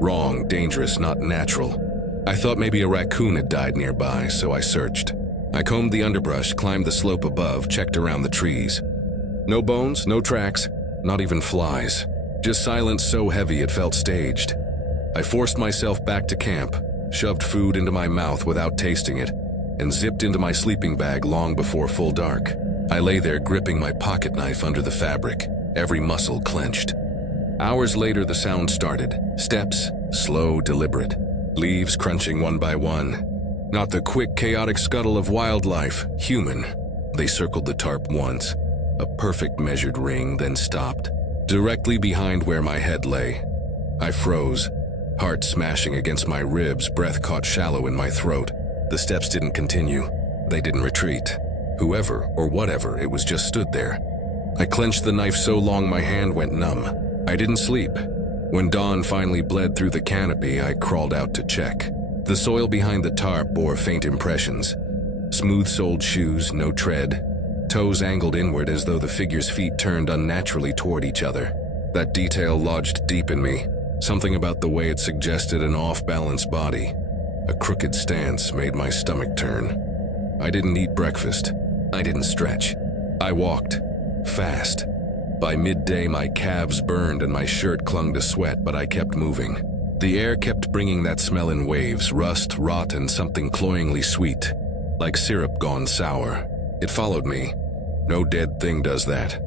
Wrong, dangerous, not natural. I thought maybe a raccoon had died nearby, so I searched. I combed the underbrush, climbed the slope above, checked around the trees. No bones, no tracks, not even flies. Just silence so heavy it felt staged. I forced myself back to camp, shoved food into my mouth without tasting it, and zipped into my sleeping bag long before full dark. I lay there gripping my pocket knife under the fabric, every muscle clenched. Hours later, the sound started. Steps, slow, deliberate. Leaves crunching one by one. Not the quick, chaotic scuttle of wildlife, human. They circled the tarp once, a perfect measured ring, then stopped. Directly behind where my head lay. I froze, heart smashing against my ribs, breath caught shallow in my throat. The steps didn't continue. They didn't retreat. Whoever or whatever it was just stood there. I clenched the knife so long my hand went numb. I didn't sleep. When dawn finally bled through the canopy, I crawled out to check. The soil behind the tarp bore faint impressions. Smooth-soled shoes, no tread. Toes angled inward as though the figure's feet turned unnaturally toward each other. That detail lodged deep in me. Something about the way it suggested an off-balance body. A crooked stance made my stomach turn. I didn't eat breakfast. I didn't stretch. I walked. Fast. By midday, my calves burned and my shirt clung to sweat, but I kept moving. The air kept bringing that smell in waves, rust, rot, and something cloyingly sweet, like syrup gone sour. It followed me. No dead thing does that.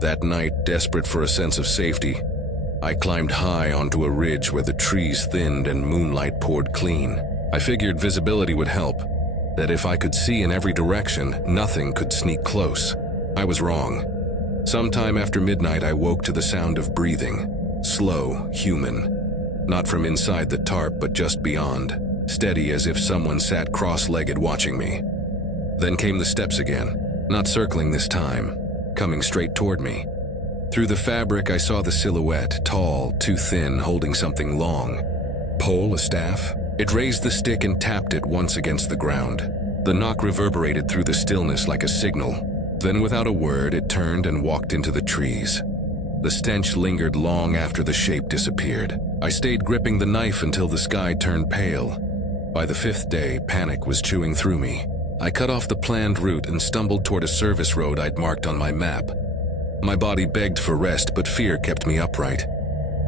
That night, desperate for a sense of safety, I climbed high onto a ridge where the trees thinned and moonlight poured clean. I figured visibility would help, that if I could see in every direction, nothing could sneak close. I was wrong. Sometime after midnight, I woke to the sound of breathing. Slow, human. Not from inside the tarp, but just beyond. Steady as if someone sat cross-legged watching me. Then came the steps again, not circling this time, coming straight toward me. Through the fabric, I saw the silhouette, tall, too thin, holding something long. Pole, a staff? It raised the stick and tapped it once against the ground. The knock reverberated through the stillness like a signal. Then without a word, it turned and walked into the trees. The stench lingered long after the shape disappeared. I stayed gripping the knife until the sky turned pale. By the fifth day, panic was chewing through me. I cut off the planned route and stumbled toward a service road I'd marked on my map. My body begged for rest, but fear kept me upright.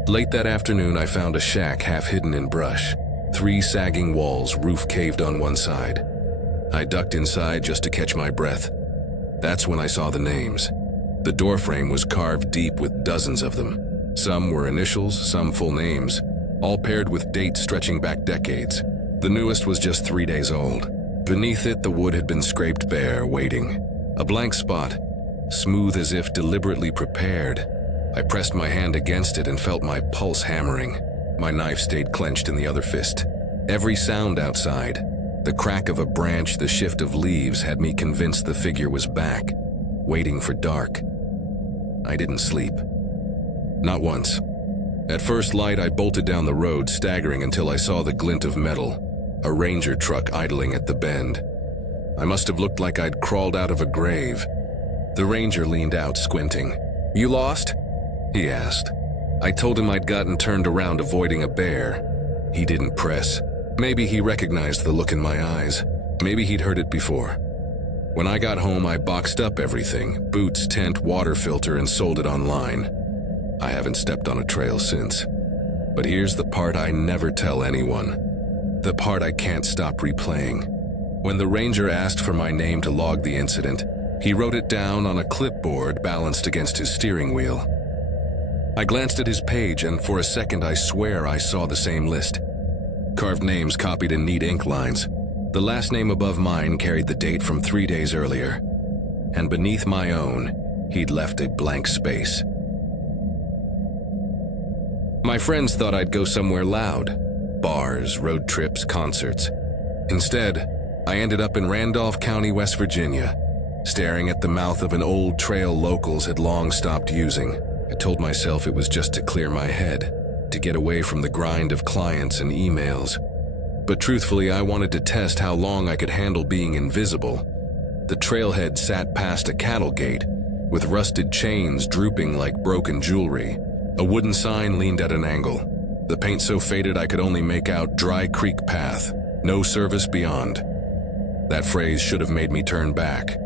Late that afternoon, I found a shack half hidden in brush. 3 sagging walls, roof caved on one side. I ducked inside just to catch my breath. That's when I saw the names. The doorframe was carved deep with dozens of them. Some were initials, some full names, all paired with dates stretching back decades. The newest was just 3 days old. Beneath it, the wood had been scraped bare, waiting. A blank spot, smooth as if deliberately prepared. I pressed my hand against it and felt my pulse hammering. My knife stayed clenched in the other fist. Every sound outside, the crack of a branch, the shift of leaves, had me convinced the figure was back, waiting for dark. I didn't sleep. Not once. At first light, I bolted down the road, staggering until I saw the glint of metal, a ranger truck idling at the bend. I must have looked like I'd crawled out of a grave. The ranger leaned out, squinting. "You lost?" he asked. I told him I'd gotten turned around avoiding a bear. He didn't press. Maybe he recognized the look in my eyes. Maybe he'd heard it before. When I got home, I boxed up everything, boots, tent, water filter, and sold it online. I haven't stepped on a trail since. But here's the part I never tell anyone. The part I can't stop replaying. When the ranger asked for my name to log the incident, he wrote it down on a clipboard balanced against his steering wheel. I glanced at his page, and for a second I swear I saw the same list. Carved names copied in neat ink lines. The last name above mine carried the date from 3 days earlier. And beneath my own, he'd left a blank space. My friends thought I'd go somewhere loud. Bars, road trips, concerts. Instead, I ended up in Randolph County, West Virginia, staring at the mouth of an old trail locals had long stopped using. I told myself it was just to clear my head. to get away from the grind of clients and emails. But truthfully, I wanted to test how long I could handle being invisible. The trailhead sat past a cattle gate, with rusted chains drooping like broken jewelry. A wooden sign leaned at an angle. The paint so faded I could only make out Dry Creek Path, no service beyond. That phrase should have made me turn back,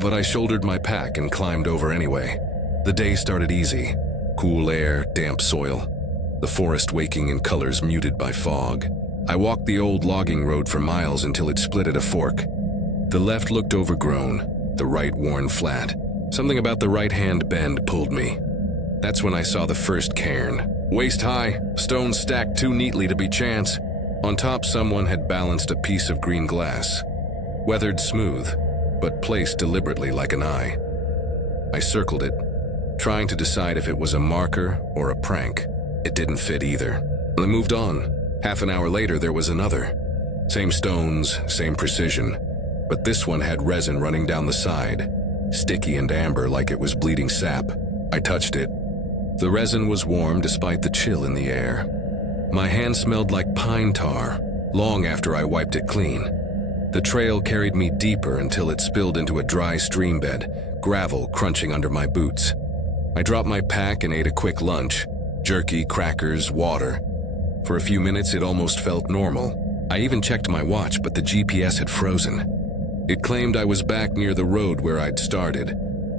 but I shouldered my pack and climbed over anyway. The day started easy. Cool air, damp soil, the forest waking in colors muted by fog. I walked the old logging road for miles until it split at a fork. The left looked overgrown, the right worn flat. Something about the right-hand bend pulled me. That's when I saw the first cairn. Waist-high, stones stacked too neatly to be chance. On top, someone had balanced a piece of green glass. Weathered smooth, but placed deliberately like an eye. I circled it, trying to decide if it was a marker or a prank. It didn't fit either. I moved on. Half an hour later, there was another. Same stones, same precision, but this one had resin running down the side, sticky and amber like it was bleeding sap. I touched it. The resin was warm despite the chill in the air. My hand smelled like pine tar, long after I wiped it clean. The trail carried me deeper until it spilled into a dry stream bed, gravel crunching under my boots. I dropped my pack and ate a quick lunch, jerky, crackers, water. For a few minutes, it almost felt normal. I even checked my watch, but the GPS had frozen. It claimed I was back near the road where I'd started,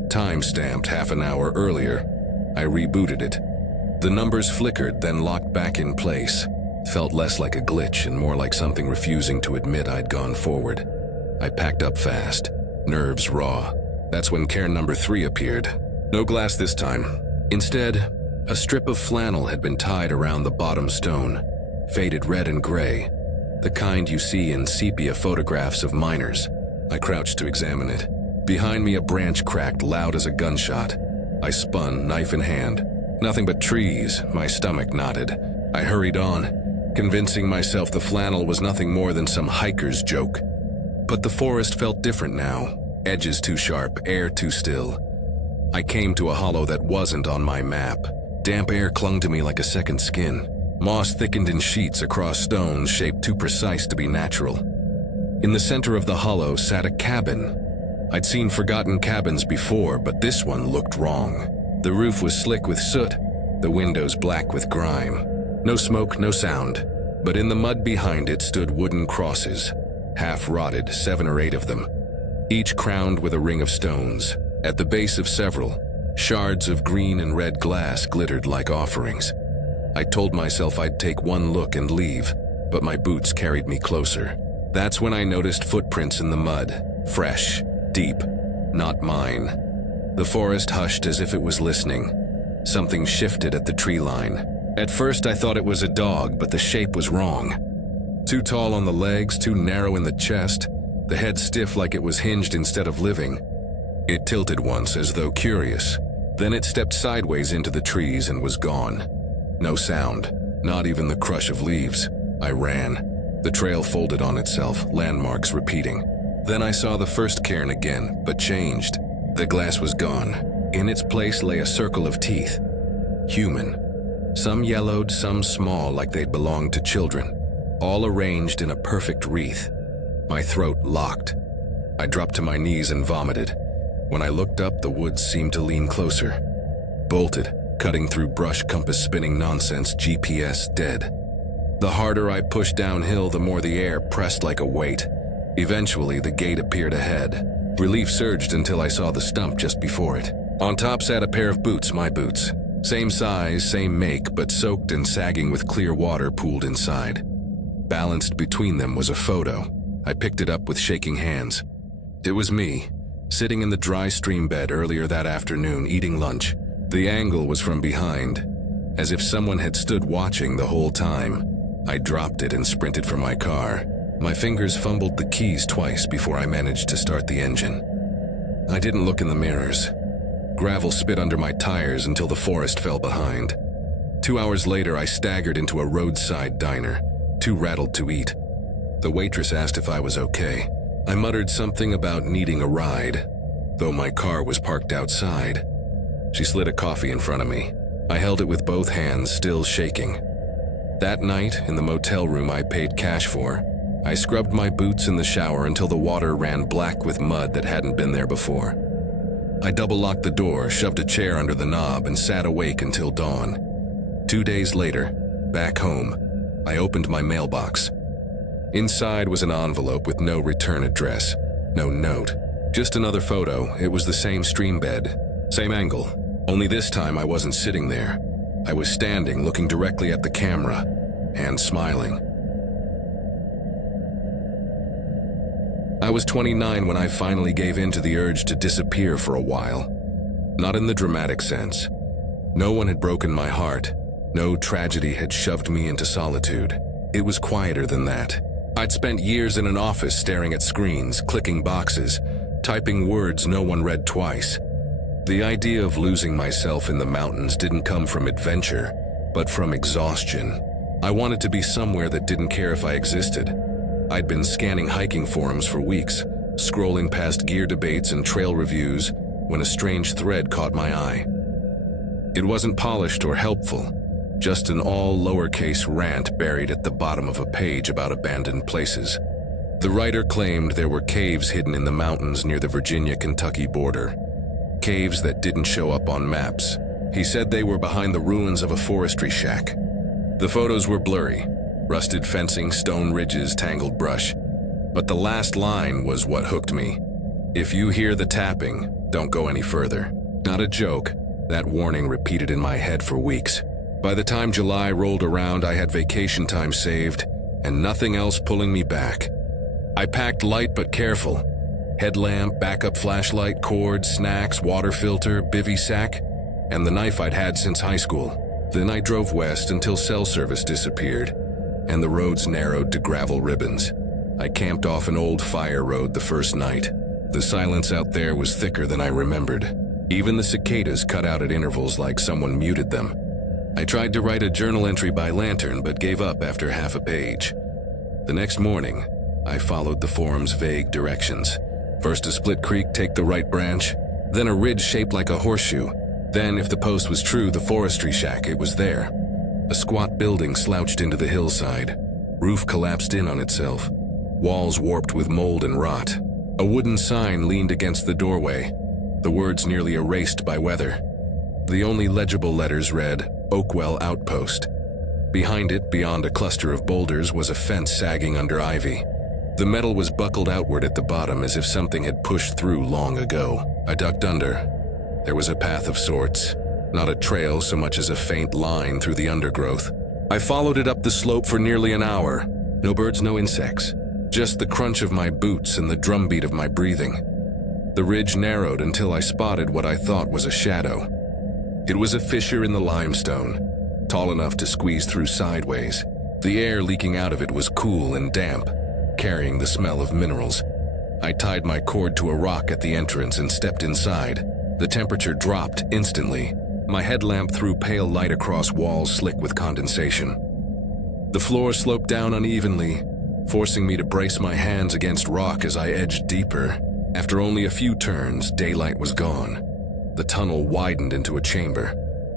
time-stamped half an hour earlier. I rebooted it. The numbers flickered, then locked back in place. Felt less like a glitch and more like something refusing to admit I'd gone forward. I packed up fast, nerves raw. That's when cairn number 3 appeared. No glass this time. Instead, a strip of flannel had been tied around the bottom stone, faded red and gray, the kind you see in sepia photographs of miners. I crouched to examine it. Behind me, a branch cracked loud as a gunshot. I spun, knife in hand. Nothing but trees. My stomach knotted. I hurried on, convincing myself the flannel was nothing more than some hiker's joke. But the forest felt different now. Edges too sharp, air too still. I came to a hollow that wasn't on my map. Damp air clung to me like a second skin. Moss thickened in sheets across stones shaped too precise to be natural. In the center of the hollow sat a cabin. I'd seen forgotten cabins before, but this one looked wrong. The roof was slick with soot, the windows black with grime. No smoke, no sound, but in the mud behind it stood wooden crosses, half-rotted, 7 or 8 of them, each crowned with a ring of stones. At the base of several, shards of green and red glass glittered like offerings. I told myself I'd take one look and leave, but my boots carried me closer. That's when I noticed footprints in the mud, fresh, deep, not mine. The forest hushed as if it was listening. Something shifted at the tree line. At first I thought it was a dog, but the shape was wrong. Too tall on the legs, too narrow in the chest, the head stiff like it was hinged instead of living. It tilted once as though curious. Then it stepped sideways into the trees and was gone. No sound, not even the crush of leaves. I ran. The trail folded on itself, landmarks repeating. Then I saw the first cairn again, but changed. The glass was gone. In its place lay a circle of teeth. Human. Some yellowed, some small like they'd belonged to children, all arranged in a perfect wreath. My throat locked. I dropped to my knees and vomited. When I looked up, the woods seemed to lean closer. Bolted, cutting through brush, compass spinning nonsense, GPS dead. The harder I pushed downhill, the more the air pressed like a weight. Eventually, the gate appeared ahead. Relief surged until I saw the stump just before it. On top sat a pair of boots, my boots. Same size, same make, but soaked and sagging with clear water pooled inside. Balanced between them was a photo. I picked it up with shaking hands. It was me, sitting in the dry stream bed earlier that afternoon, eating lunch. The angle was from behind, as if someone had stood watching the whole time. I dropped it and sprinted for my car. My fingers fumbled the keys twice before I managed to start the engine. I didn't look in the mirrors. Gravel spit under my tires until the forest fell behind. 2 hours later, I staggered into a roadside diner, too rattled to eat. The waitress asked if I was okay. I muttered something about needing a ride, though my car was parked outside. She slid a coffee in front of me. I held it with both hands, still shaking. That night, in the motel room I paid cash for, I scrubbed my boots in the shower until the water ran black with mud that hadn't been there before. I double-locked the door, shoved a chair under the knob, and sat awake until dawn. 2 days later, back home, I opened my mailbox. Inside was an envelope with no return address, no note. Just another photo. It was the same stream bed, same angle. Only this time I wasn't sitting there. I was standing, looking directly at the camera, and smiling. I was 29 when I finally gave in to the urge to disappear for a while. Not in the dramatic sense. No one had broken my heart. No tragedy had shoved me into solitude. It was quieter than that. I'd spent years in an office staring at screens, clicking boxes, typing words no one read twice. The idea of losing myself in the mountains didn't come from adventure, but from exhaustion. I wanted to be somewhere that didn't care if I existed. I'd been scanning hiking forums for weeks, scrolling past gear debates and trail reviews, when a strange thread caught my eye. It wasn't polished or helpful, just an all-lowercase rant buried at the bottom of a page about abandoned places. The writer claimed there were caves hidden in the mountains near the Virginia-Kentucky border. Caves that didn't show up on maps. He said they were behind the ruins of a forestry shack. The photos were blurry. Rusted fencing, stone ridges, tangled brush. But the last line was what hooked me. If you hear the tapping, don't go any further. Not a joke. That warning repeated in my head for weeks. By the time July rolled around, I had vacation time saved and nothing else pulling me back. I packed light but careful. Headlamp, backup flashlight, cords, snacks, water filter, bivy sack, and the knife I'd had since high school. Then I drove west until cell service disappeared, and the roads narrowed to gravel ribbons. I camped off an old fire road the first night. The silence out there was thicker than I remembered. Even the cicadas cut out at intervals like someone muted them. I tried to write a journal entry by lantern, but gave up after half a page. The next morning, I followed the forum's vague directions. First a split creek, take the right branch, then a ridge shaped like a horseshoe. Then, if the post was true, the forestry shack, it was there. A squat building slouched into the hillside. Roof collapsed in on itself. Walls warped with mold and rot. A wooden sign leaned against the doorway, the words nearly erased by weather. The only legible letters read, Oakwell Outpost. Behind it, beyond a cluster of boulders, was a fence sagging under ivy. The metal was buckled outward at the bottom as if something had pushed through long ago. I ducked under. There was a path of sorts, not a trail so much as a faint line through the undergrowth. I followed it up the slope for nearly an hour. No birds, no insects. Just the crunch of my boots and the drumbeat of my breathing. The ridge narrowed until I spotted what I thought was a shadow. It was a fissure in the limestone, tall enough to squeeze through sideways. The air leaking out of it was cool and damp, carrying the smell of minerals. I tied my cord to a rock at the entrance and stepped inside. The temperature dropped instantly. My headlamp threw pale light across walls slick with condensation. The floor sloped down unevenly, forcing me to brace my hands against rock as I edged deeper. After only a few turns, daylight was gone. The tunnel widened into a chamber,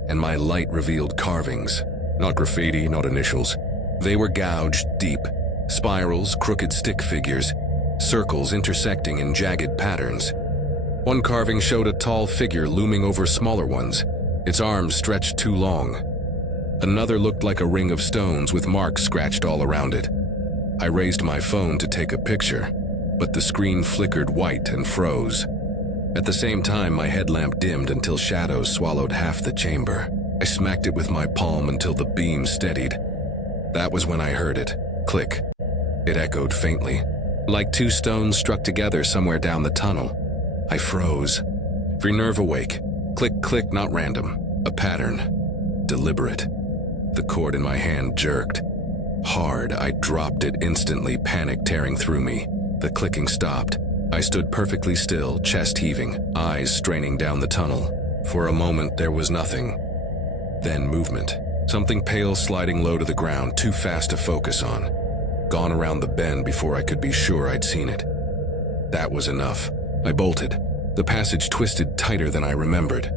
and my light revealed carvings. Not graffiti, not initials. They were gouged deep. Spirals, crooked stick figures, circles intersecting in jagged patterns. One carving showed a tall figure looming over smaller ones, its arms stretched too long. Another looked like a ring of stones with marks scratched all around it. I raised my phone to take a picture, but the screen flickered white and froze. At the same time, my headlamp dimmed until shadows swallowed half the chamber. I smacked it with my palm until the beam steadied. That was when I heard it. Click. It echoed faintly, like two stones struck together somewhere down the tunnel. I froze. Every nerve awake. Click, click, not random. A pattern. Deliberate. The cord in my hand jerked. Hard, I dropped it instantly, panic tearing through me. The clicking stopped. I stood perfectly still, chest heaving, eyes straining down the tunnel. For a moment, there was nothing. Then movement. Something pale sliding low to the ground, too fast to focus on. Gone around the bend before I could be sure I'd seen it. That was enough. I bolted. The passage twisted tighter than I remembered.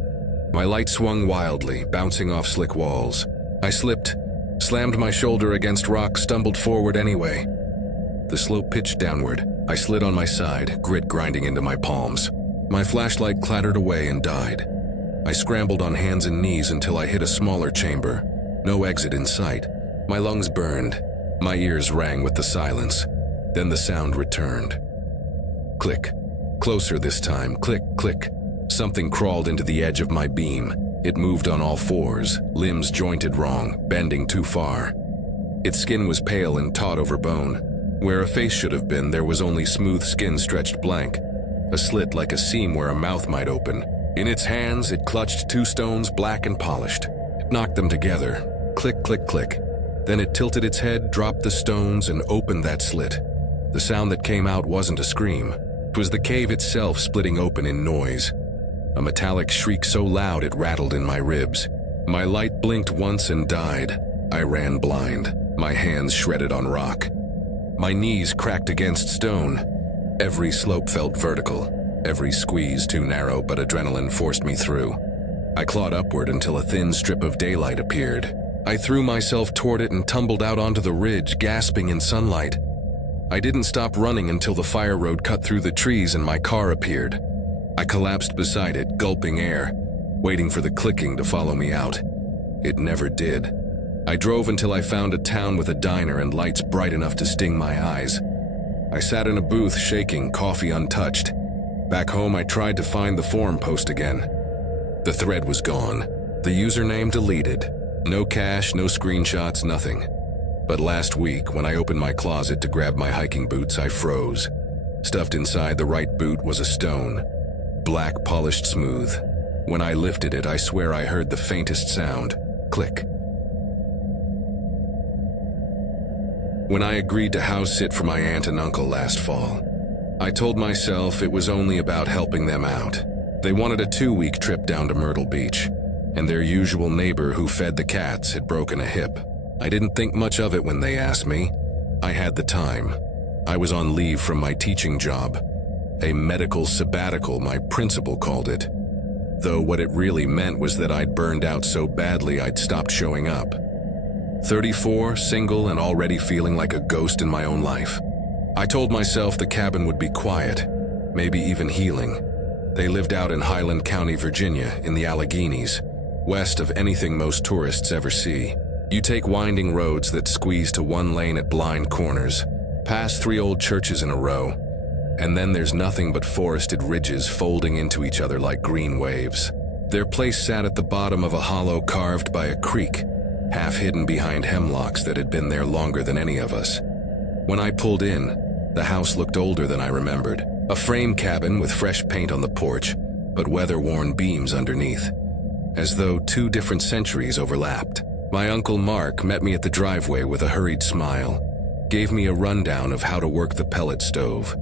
My light swung wildly, bouncing off slick walls. I slipped, slammed my shoulder against rock, stumbled forward anyway. The slope pitched downward. I slid on my side, grit grinding into my palms. My flashlight clattered away and died. I scrambled on hands and knees until I hit a smaller chamber. No exit in sight. My lungs burned. My ears rang with the silence. Then the sound returned. Click. Closer this time. Click, click. Something crawled into the edge of my beam. It moved on all fours, limbs jointed wrong, bending too far. Its skin was pale and taut over bone. Where a face should have been, there was only smooth skin stretched blank. A slit like a seam where a mouth might open. In its hands, it clutched 2 stones, black and polished. It knocked them together. Click, click, click. Then it tilted its head, dropped the stones, and opened that slit. The sound that came out wasn't a scream. It was the cave itself splitting open in noise. A metallic shriek so loud it rattled in my ribs. My light blinked once and died. I ran blind, my hands shredded on rock. My knees cracked against stone. Every slope felt vertical, every squeeze too narrow, but adrenaline forced me through. I clawed upward until a thin strip of daylight appeared. I threw myself toward it and tumbled out onto the ridge, gasping in sunlight. I didn't stop running until the fire road cut through the trees and my car appeared. I collapsed beside it, gulping air, waiting for the clicking to follow me out. It never did. I drove until I found a town with a diner and lights bright enough to sting my eyes. I sat in a booth, shaking, coffee untouched. Back home, I tried to find the forum post again. The thread was gone. The username deleted. No cache, no screenshots, nothing. But last week, when I opened my closet to grab my hiking boots, I froze. Stuffed inside the right boot was a stone. Black, polished smooth. When I lifted it, I swear I heard the faintest sound. Click. When I agreed to house sit for my aunt and uncle last fall, I told myself it was only about helping them out. They wanted a 2-week trip down to Myrtle Beach, and their usual neighbor who fed the cats had broken a hip. I didn't think much of it when they asked me. I had the time. I was on leave from my teaching job. A medical sabbatical, my principal called it. Though what it really meant was that I'd burned out so badly I'd stopped showing up. 34, single, and already feeling like a ghost in my own life. I told myself the cabin would be quiet, maybe even healing. They lived out in Highland County, Virginia, in the Alleghenies, west of anything most tourists ever see. You take winding roads that squeeze to 1 lane at blind corners, past 3 old churches in a row, and then there's nothing but forested ridges folding into each other like green waves. Their place sat at the bottom of a hollow carved by a creek, half hidden behind hemlocks that had been there longer than any of us. When I pulled in, the house looked older than I remembered. A frame cabin with fresh paint on the porch, but weather-worn beams underneath, as though 2 different centuries overlapped. My Uncle Mark met me at the driveway with a hurried smile, gave me a rundown of how to work the pellet stove,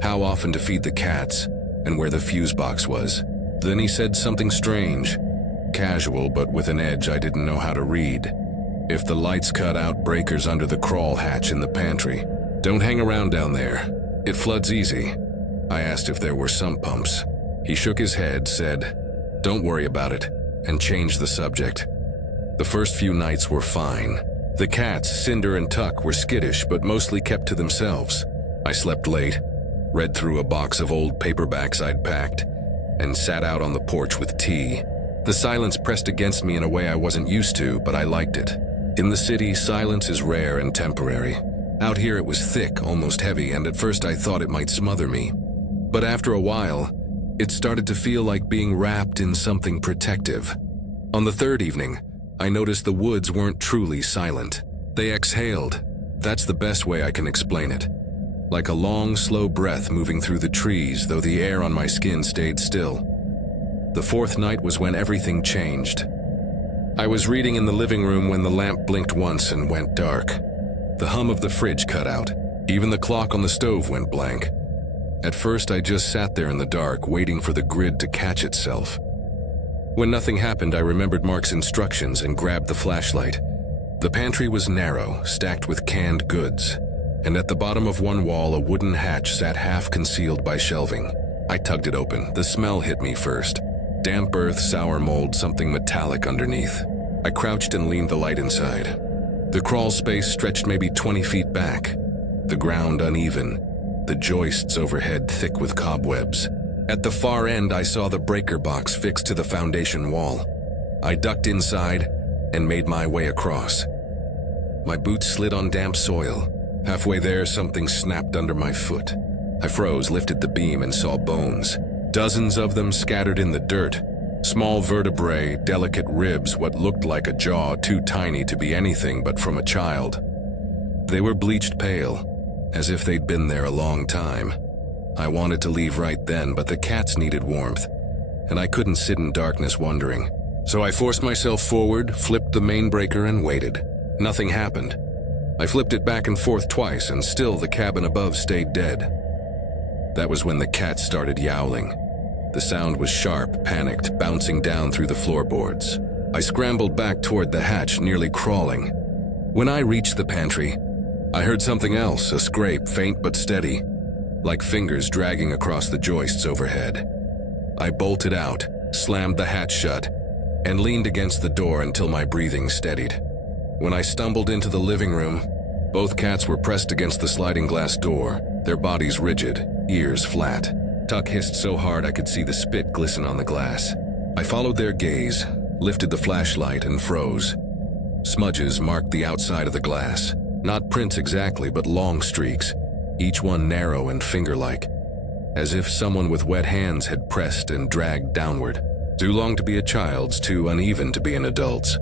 how often to feed the cats, and where the fuse box was. Then he said something strange, casual but with an edge I didn't know how to read. If the lights cut out, breakers under the crawl hatch in the pantry. Don't hang around down there. It floods easy. I asked if there were sump pumps. He shook his head, said, "Don't worry about it," and changed the subject. The first few nights were fine. The cats, Cinder and Tuck, were skittish but mostly kept to themselves. I slept late, read through a box of old paperbacks I'd packed, and sat out on the porch with tea. The silence pressed against me in a way I wasn't used to, but I liked it. In the city, silence is rare and temporary. Out here it was thick, almost heavy, and at first I thought it might smother me. But after a while, it started to feel like being wrapped in something protective. On the 3rd evening, I noticed the woods weren't truly silent. They exhaled. That's the best way I can explain it. Like a long, slow breath moving through the trees, though the air on my skin stayed still. The 4th night was when everything changed. I was reading in the living room when the lamp blinked once and went dark. The hum of the fridge cut out. Even the clock on the stove went blank. At first, I just sat there in the dark, waiting for the grid to catch itself. When nothing happened, I remembered Mark's instructions and grabbed the flashlight. The pantry was narrow, stacked with canned goods, and at the bottom of one wall, a wooden hatch sat half concealed by shelving. I tugged it open. The smell hit me first. Damp earth, sour mold, something metallic underneath. I crouched and leaned the light inside. The crawl space stretched maybe 20 feet back. The ground uneven, the joists overhead thick with cobwebs. At the far end, I saw the breaker box fixed to the foundation wall. I ducked inside and made my way across. My boots slid on damp soil. Halfway there, something snapped under my foot. I froze, lifted the beam, and saw bones. Dozens of them scattered in the dirt. Small vertebrae, delicate ribs, what looked like a jaw too tiny to be anything but from a child. They were bleached pale, as if they'd been there a long time. I wanted to leave right then, but the cats needed warmth, and I couldn't sit in darkness wondering. So I forced myself forward, flipped the main breaker, and waited. Nothing happened. I flipped it back and forth twice, and still the cabin above stayed dead. That was when the cats started yowling. The sound was sharp, panicked, bouncing down through the floorboards. I scrambled back toward the hatch, nearly crawling. When I reached the pantry, I heard something else, a scrape, faint but steady, like fingers dragging across the joists overhead. I bolted out, slammed the hatch shut, and leaned against the door until my breathing steadied. When I stumbled into the living room, both cats were pressed against the sliding glass door, their bodies rigid, ears flat. Tuck hissed so hard I could see the spit glisten on the glass. I followed their gaze, lifted the flashlight, and froze. Smudges marked the outside of the glass. Not prints exactly, but long streaks, each one narrow and finger-like, as if someone with wet hands had pressed and dragged downward. Too long to be a child's, too uneven to be an adult's.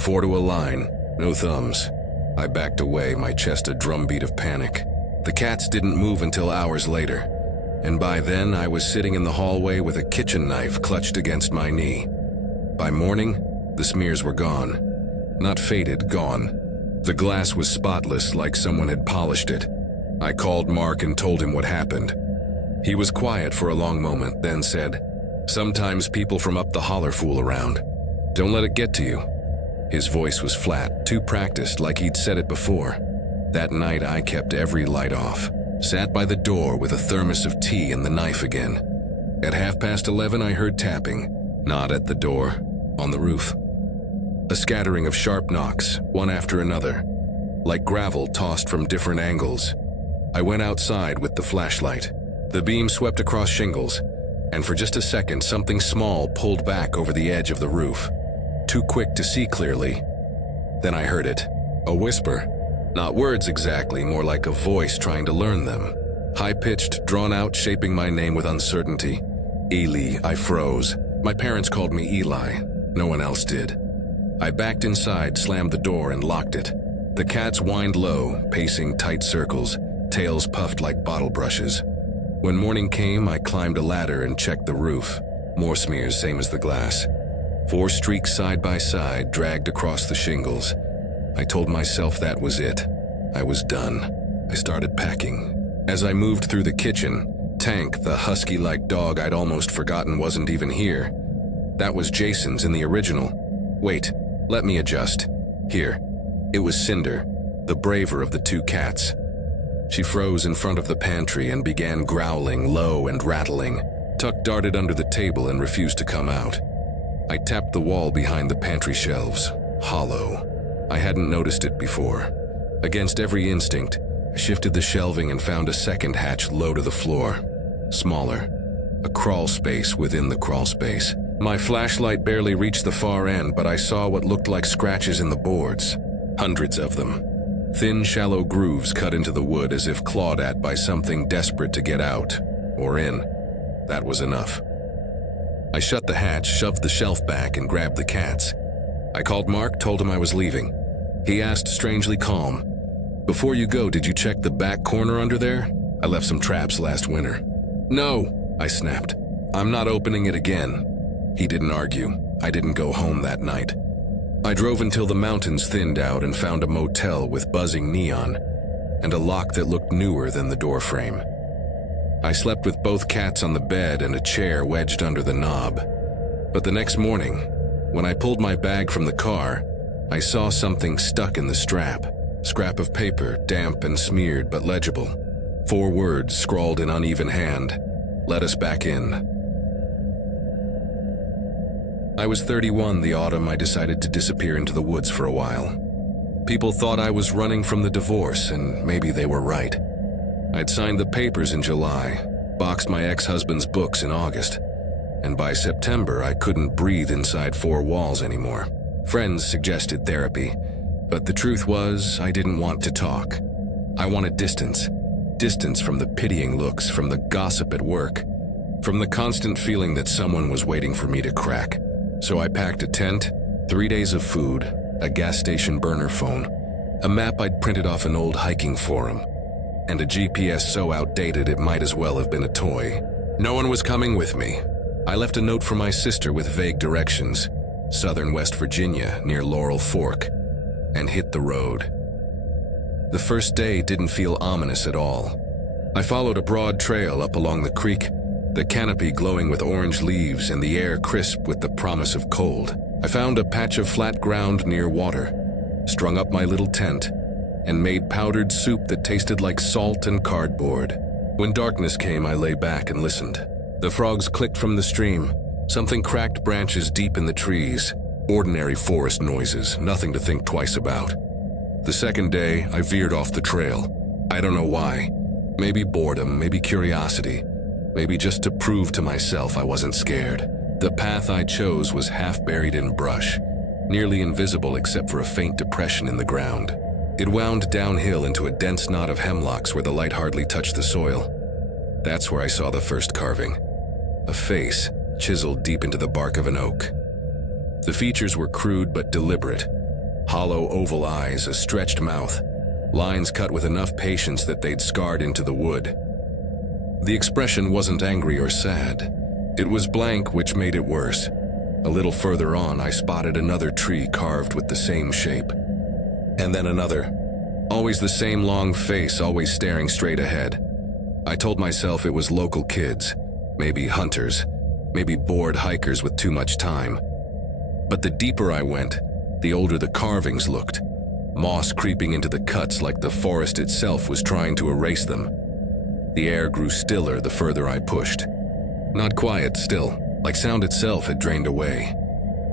4 to a line, no thumbs. I backed away, my chest a drumbeat of panic. The cats didn't move until hours later, and by then I was sitting in the hallway with a kitchen knife clutched against my knee. By morning, the smears were gone. Not faded, gone. The glass was spotless, like someone had polished it. I called Mark and told him what happened. He was quiet for a long moment, then said, "Sometimes people from up the holler fool around. Don't let it get to you." His voice was flat, too practiced, like he'd said it before. That night I kept every light off, sat by the door with a thermos of tea and the knife again. At 11:30 I heard tapping, not at the door, on the roof. A scattering of sharp knocks, one after another, like gravel tossed from different angles. I went outside with the flashlight. The beam swept across shingles, and for just a second something small pulled back over the edge of the roof. Too quick to see clearly. Then I heard it, a whisper. Not words exactly, more like a voice trying to learn them. High-pitched, drawn-out, shaping my name with uncertainty. Eli, I froze. My parents called me Eli. No one else did. I backed inside, slammed the door, and locked it. The cats whined low, pacing tight circles, tails puffed like bottle brushes. When morning came, I climbed a ladder and checked the roof. More smears, same as the glass. 4 streaks side by side, dragged across the shingles. I told myself that was it. I was done. I started packing. As I moved through the kitchen, Tank, the husky-like dog I'd almost forgotten wasn't even here. That was Jason's in the original. Wait, let me adjust. Here. It was Cinder, the braver of the 2 cats. She froze in front of the pantry and began growling, low and rattling. Tuck darted under the table and refused to come out. I tapped the wall behind the pantry shelves, hollow. I hadn't noticed it before. Against every instinct, I shifted the shelving and found a second hatch low to the floor. Smaller. A crawl space within the crawl space. My flashlight barely reached the far end, but I saw what looked like scratches in the boards. Hundreds of them. Thin, shallow grooves cut into the wood as if clawed at by something desperate to get out, or in. That was enough. I shut the hatch, shoved the shelf back, and grabbed the cats. I called Mark, told him I was leaving. He asked, strangely calm, "Before you go, did you check the back corner under there? I left some traps last winter." "No," I snapped. "I'm not opening it again." He didn't argue. I didn't go home that night. I drove until the mountains thinned out and found a motel with buzzing neon and a lock that looked newer than the doorframe. I slept with both cats on the bed and a chair wedged under the knob. But the next morning, when I pulled my bag from the car, I saw something stuck in the strap. Scrap of paper, damp and smeared but legible. 4 words scrawled in uneven hand. "Let us back in." I was 31 the autumn I decided to disappear into the woods for a while. People thought I was running from the divorce, and maybe they were right. I'd signed the papers in July, boxed my ex-husband's books in August, and by September I couldn't breathe inside four walls anymore. Friends suggested therapy, but the truth was I didn't want to talk. I wanted distance. Distance from the pitying looks, from the gossip at work, from the constant feeling that someone was waiting for me to crack. So I packed a tent, 3 days of food, a gas station burner phone, a map I'd printed off an old hiking forum, and a GPS so outdated it might as well have been a toy. No one was coming with me. I left a note for my sister with vague directions, southern West Virginia near Laurel Fork, and hit the road. The first day didn't feel ominous at all. I followed a broad trail up along the creek, the canopy glowing with orange leaves and the air crisp with the promise of cold. I found a patch of flat ground near water, strung up my little tent, and made powdered soup that tasted like salt and cardboard. When darkness came, I lay back and listened. The frogs clicked from the stream. Something cracked branches deep in the trees. Ordinary forest noises, nothing to think twice about. The second day, I veered off the trail. I don't know why. Maybe boredom, maybe curiosity, maybe just to prove to myself I wasn't scared. The path I chose was half buried in brush, nearly invisible except for a faint depression in the ground. It wound downhill into a dense knot of hemlocks where the light hardly touched the soil. That's where I saw the first carving. A face, chiseled deep into the bark of an oak. The features were crude but deliberate. Hollow oval eyes, a stretched mouth, lines cut with enough patience that they'd scarred into the wood. The expression wasn't angry or sad. It was blank, which made it worse. A little further on, I spotted another tree carved with the same shape. And then another. Always the same long face, always staring straight ahead. I told myself it was local kids, maybe hunters, maybe bored hikers with too much time. But the deeper I went, the older the carvings looked, moss creeping into the cuts like the forest itself was trying to erase them. The air grew stiller the further I pushed. Not quiet, still, like sound itself had drained away.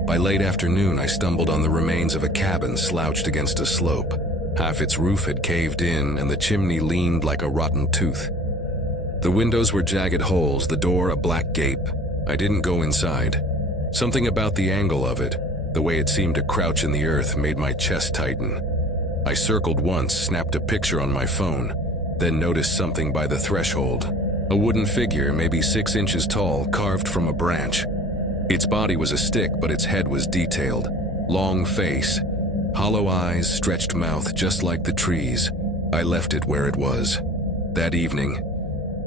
By late afternoon, I stumbled on the remains of a cabin slouched against a slope. Half its roof had caved in, and the chimney leaned like a rotten tooth. The windows were jagged holes, the door a black gape. I didn't go inside. Something about the angle of it, the way it seemed to crouch in the earth, made my chest tighten. I circled once, snapped a picture on my phone, then noticed something by the threshold. A wooden figure, maybe 6 inches tall, carved from a branch. Its body was a stick, but its head was detailed. Long face, hollow eyes, stretched mouth, just like the trees. I left it where it was. That evening,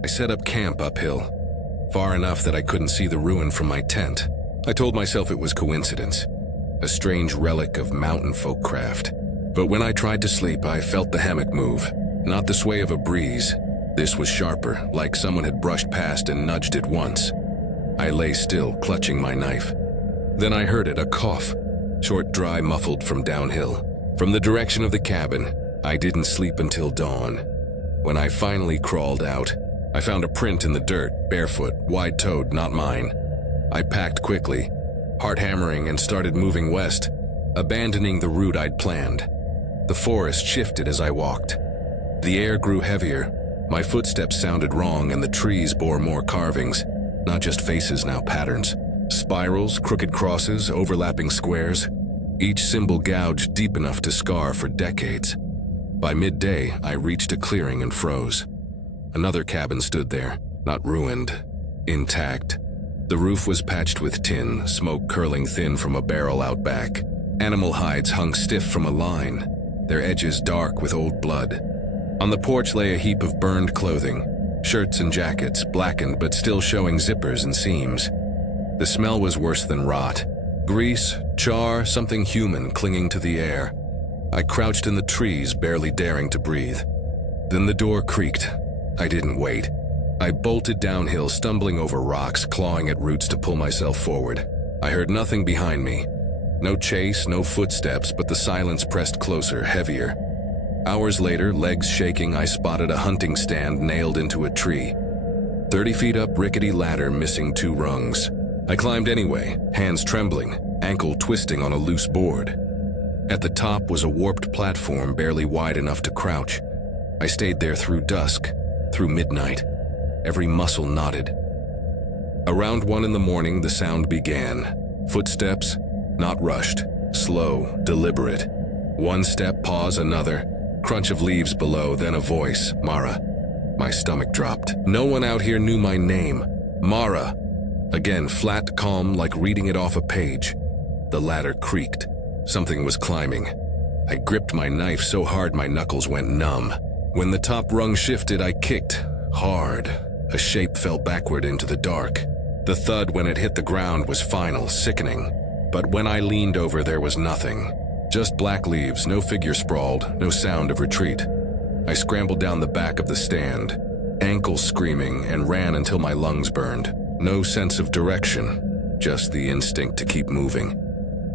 I set up camp uphill, far enough that I couldn't see the ruin from my tent. I told myself it was coincidence, a strange relic of mountain folk craft. But when I tried to sleep, I felt the hammock move, not the sway of a breeze. This was sharper, like someone had brushed past and nudged it once. I lay still, clutching my knife. Then I heard it, a cough, short, dry, muffled from downhill. From the direction of the cabin, I didn't sleep until dawn. When I finally crawled out, I found a print in the dirt, barefoot, wide-toed, not mine. I packed quickly, heart hammering, and started moving west, abandoning the route I'd planned. The forest shifted as I walked. The air grew heavier. My footsteps sounded wrong, and the trees bore more carvings. Not just faces, now patterns. Spirals, crooked crosses, overlapping squares. Each symbol gouged deep enough to scar for decades. By midday, I reached a clearing and froze. Another cabin stood there, not ruined, intact. The roof was patched with tin, smoke curling thin from a barrel out back. Animal hides hung stiff from a line, their edges dark with old blood. On the porch lay a heap of burned clothing, shirts and jackets, blackened but still showing zippers and seams. The smell was worse than rot. Grease, char, something human clinging to the air. I crouched in the trees, barely daring to breathe. Then the door creaked. I didn't wait. I bolted downhill, stumbling over rocks, clawing at roots to pull myself forward. I heard nothing behind me. No chase, no footsteps, but the silence pressed closer, heavier. Hours later, legs shaking, I spotted a hunting stand nailed into a tree. 30 feet up, rickety ladder missing 2 rungs. I climbed anyway, hands trembling, ankle twisting on a loose board. At the top was a warped platform barely wide enough to crouch. I stayed there through dusk, through midnight. Every muscle knotted. Around 1 in the morning, the sound began. Footsteps, not rushed, slow, deliberate. One step, pause, another. Crunch of leaves below, then a voice, Mara. My stomach dropped. No one out here knew my name. Mara. Again, flat, calm, like reading it off a page. The ladder creaked. Something was climbing. I gripped my knife so hard my knuckles went numb. When the top rung shifted, I kicked. Hard. A shape fell backward into the dark. The thud when it hit the ground was final, sickening. But when I leaned over, there was nothing. Just black leaves, no figure sprawled, no sound of retreat. I scrambled down the back of the stand, ankles screaming, and ran until my lungs burned. No sense of direction, just the instinct to keep moving.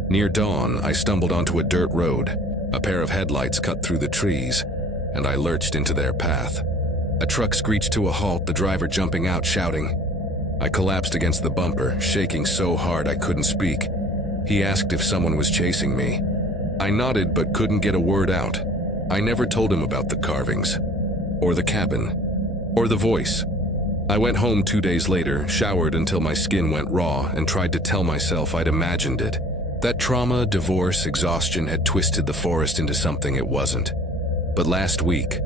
Near dawn, I stumbled onto a dirt road. A pair of headlights cut through the trees, and I lurched into their path. A truck screeched to a halt, the driver jumping out, shouting. I collapsed against the bumper, shaking so hard I couldn't speak. He asked if someone was chasing me. I nodded but couldn't get a word out. I never told him about the carvings, or the cabin, or the voice. I went home 2 days later, showered until my skin went raw, and tried to tell myself I'd imagined it. That trauma, divorce, exhaustion had twisted the forest into something it wasn't. But last week,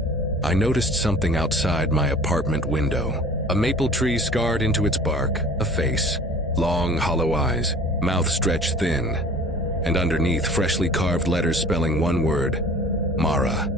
I noticed something outside my apartment window. A maple tree scarred into its bark, a face, long, hollow eyes, mouth stretched thin, and underneath freshly carved letters spelling one word, Mara.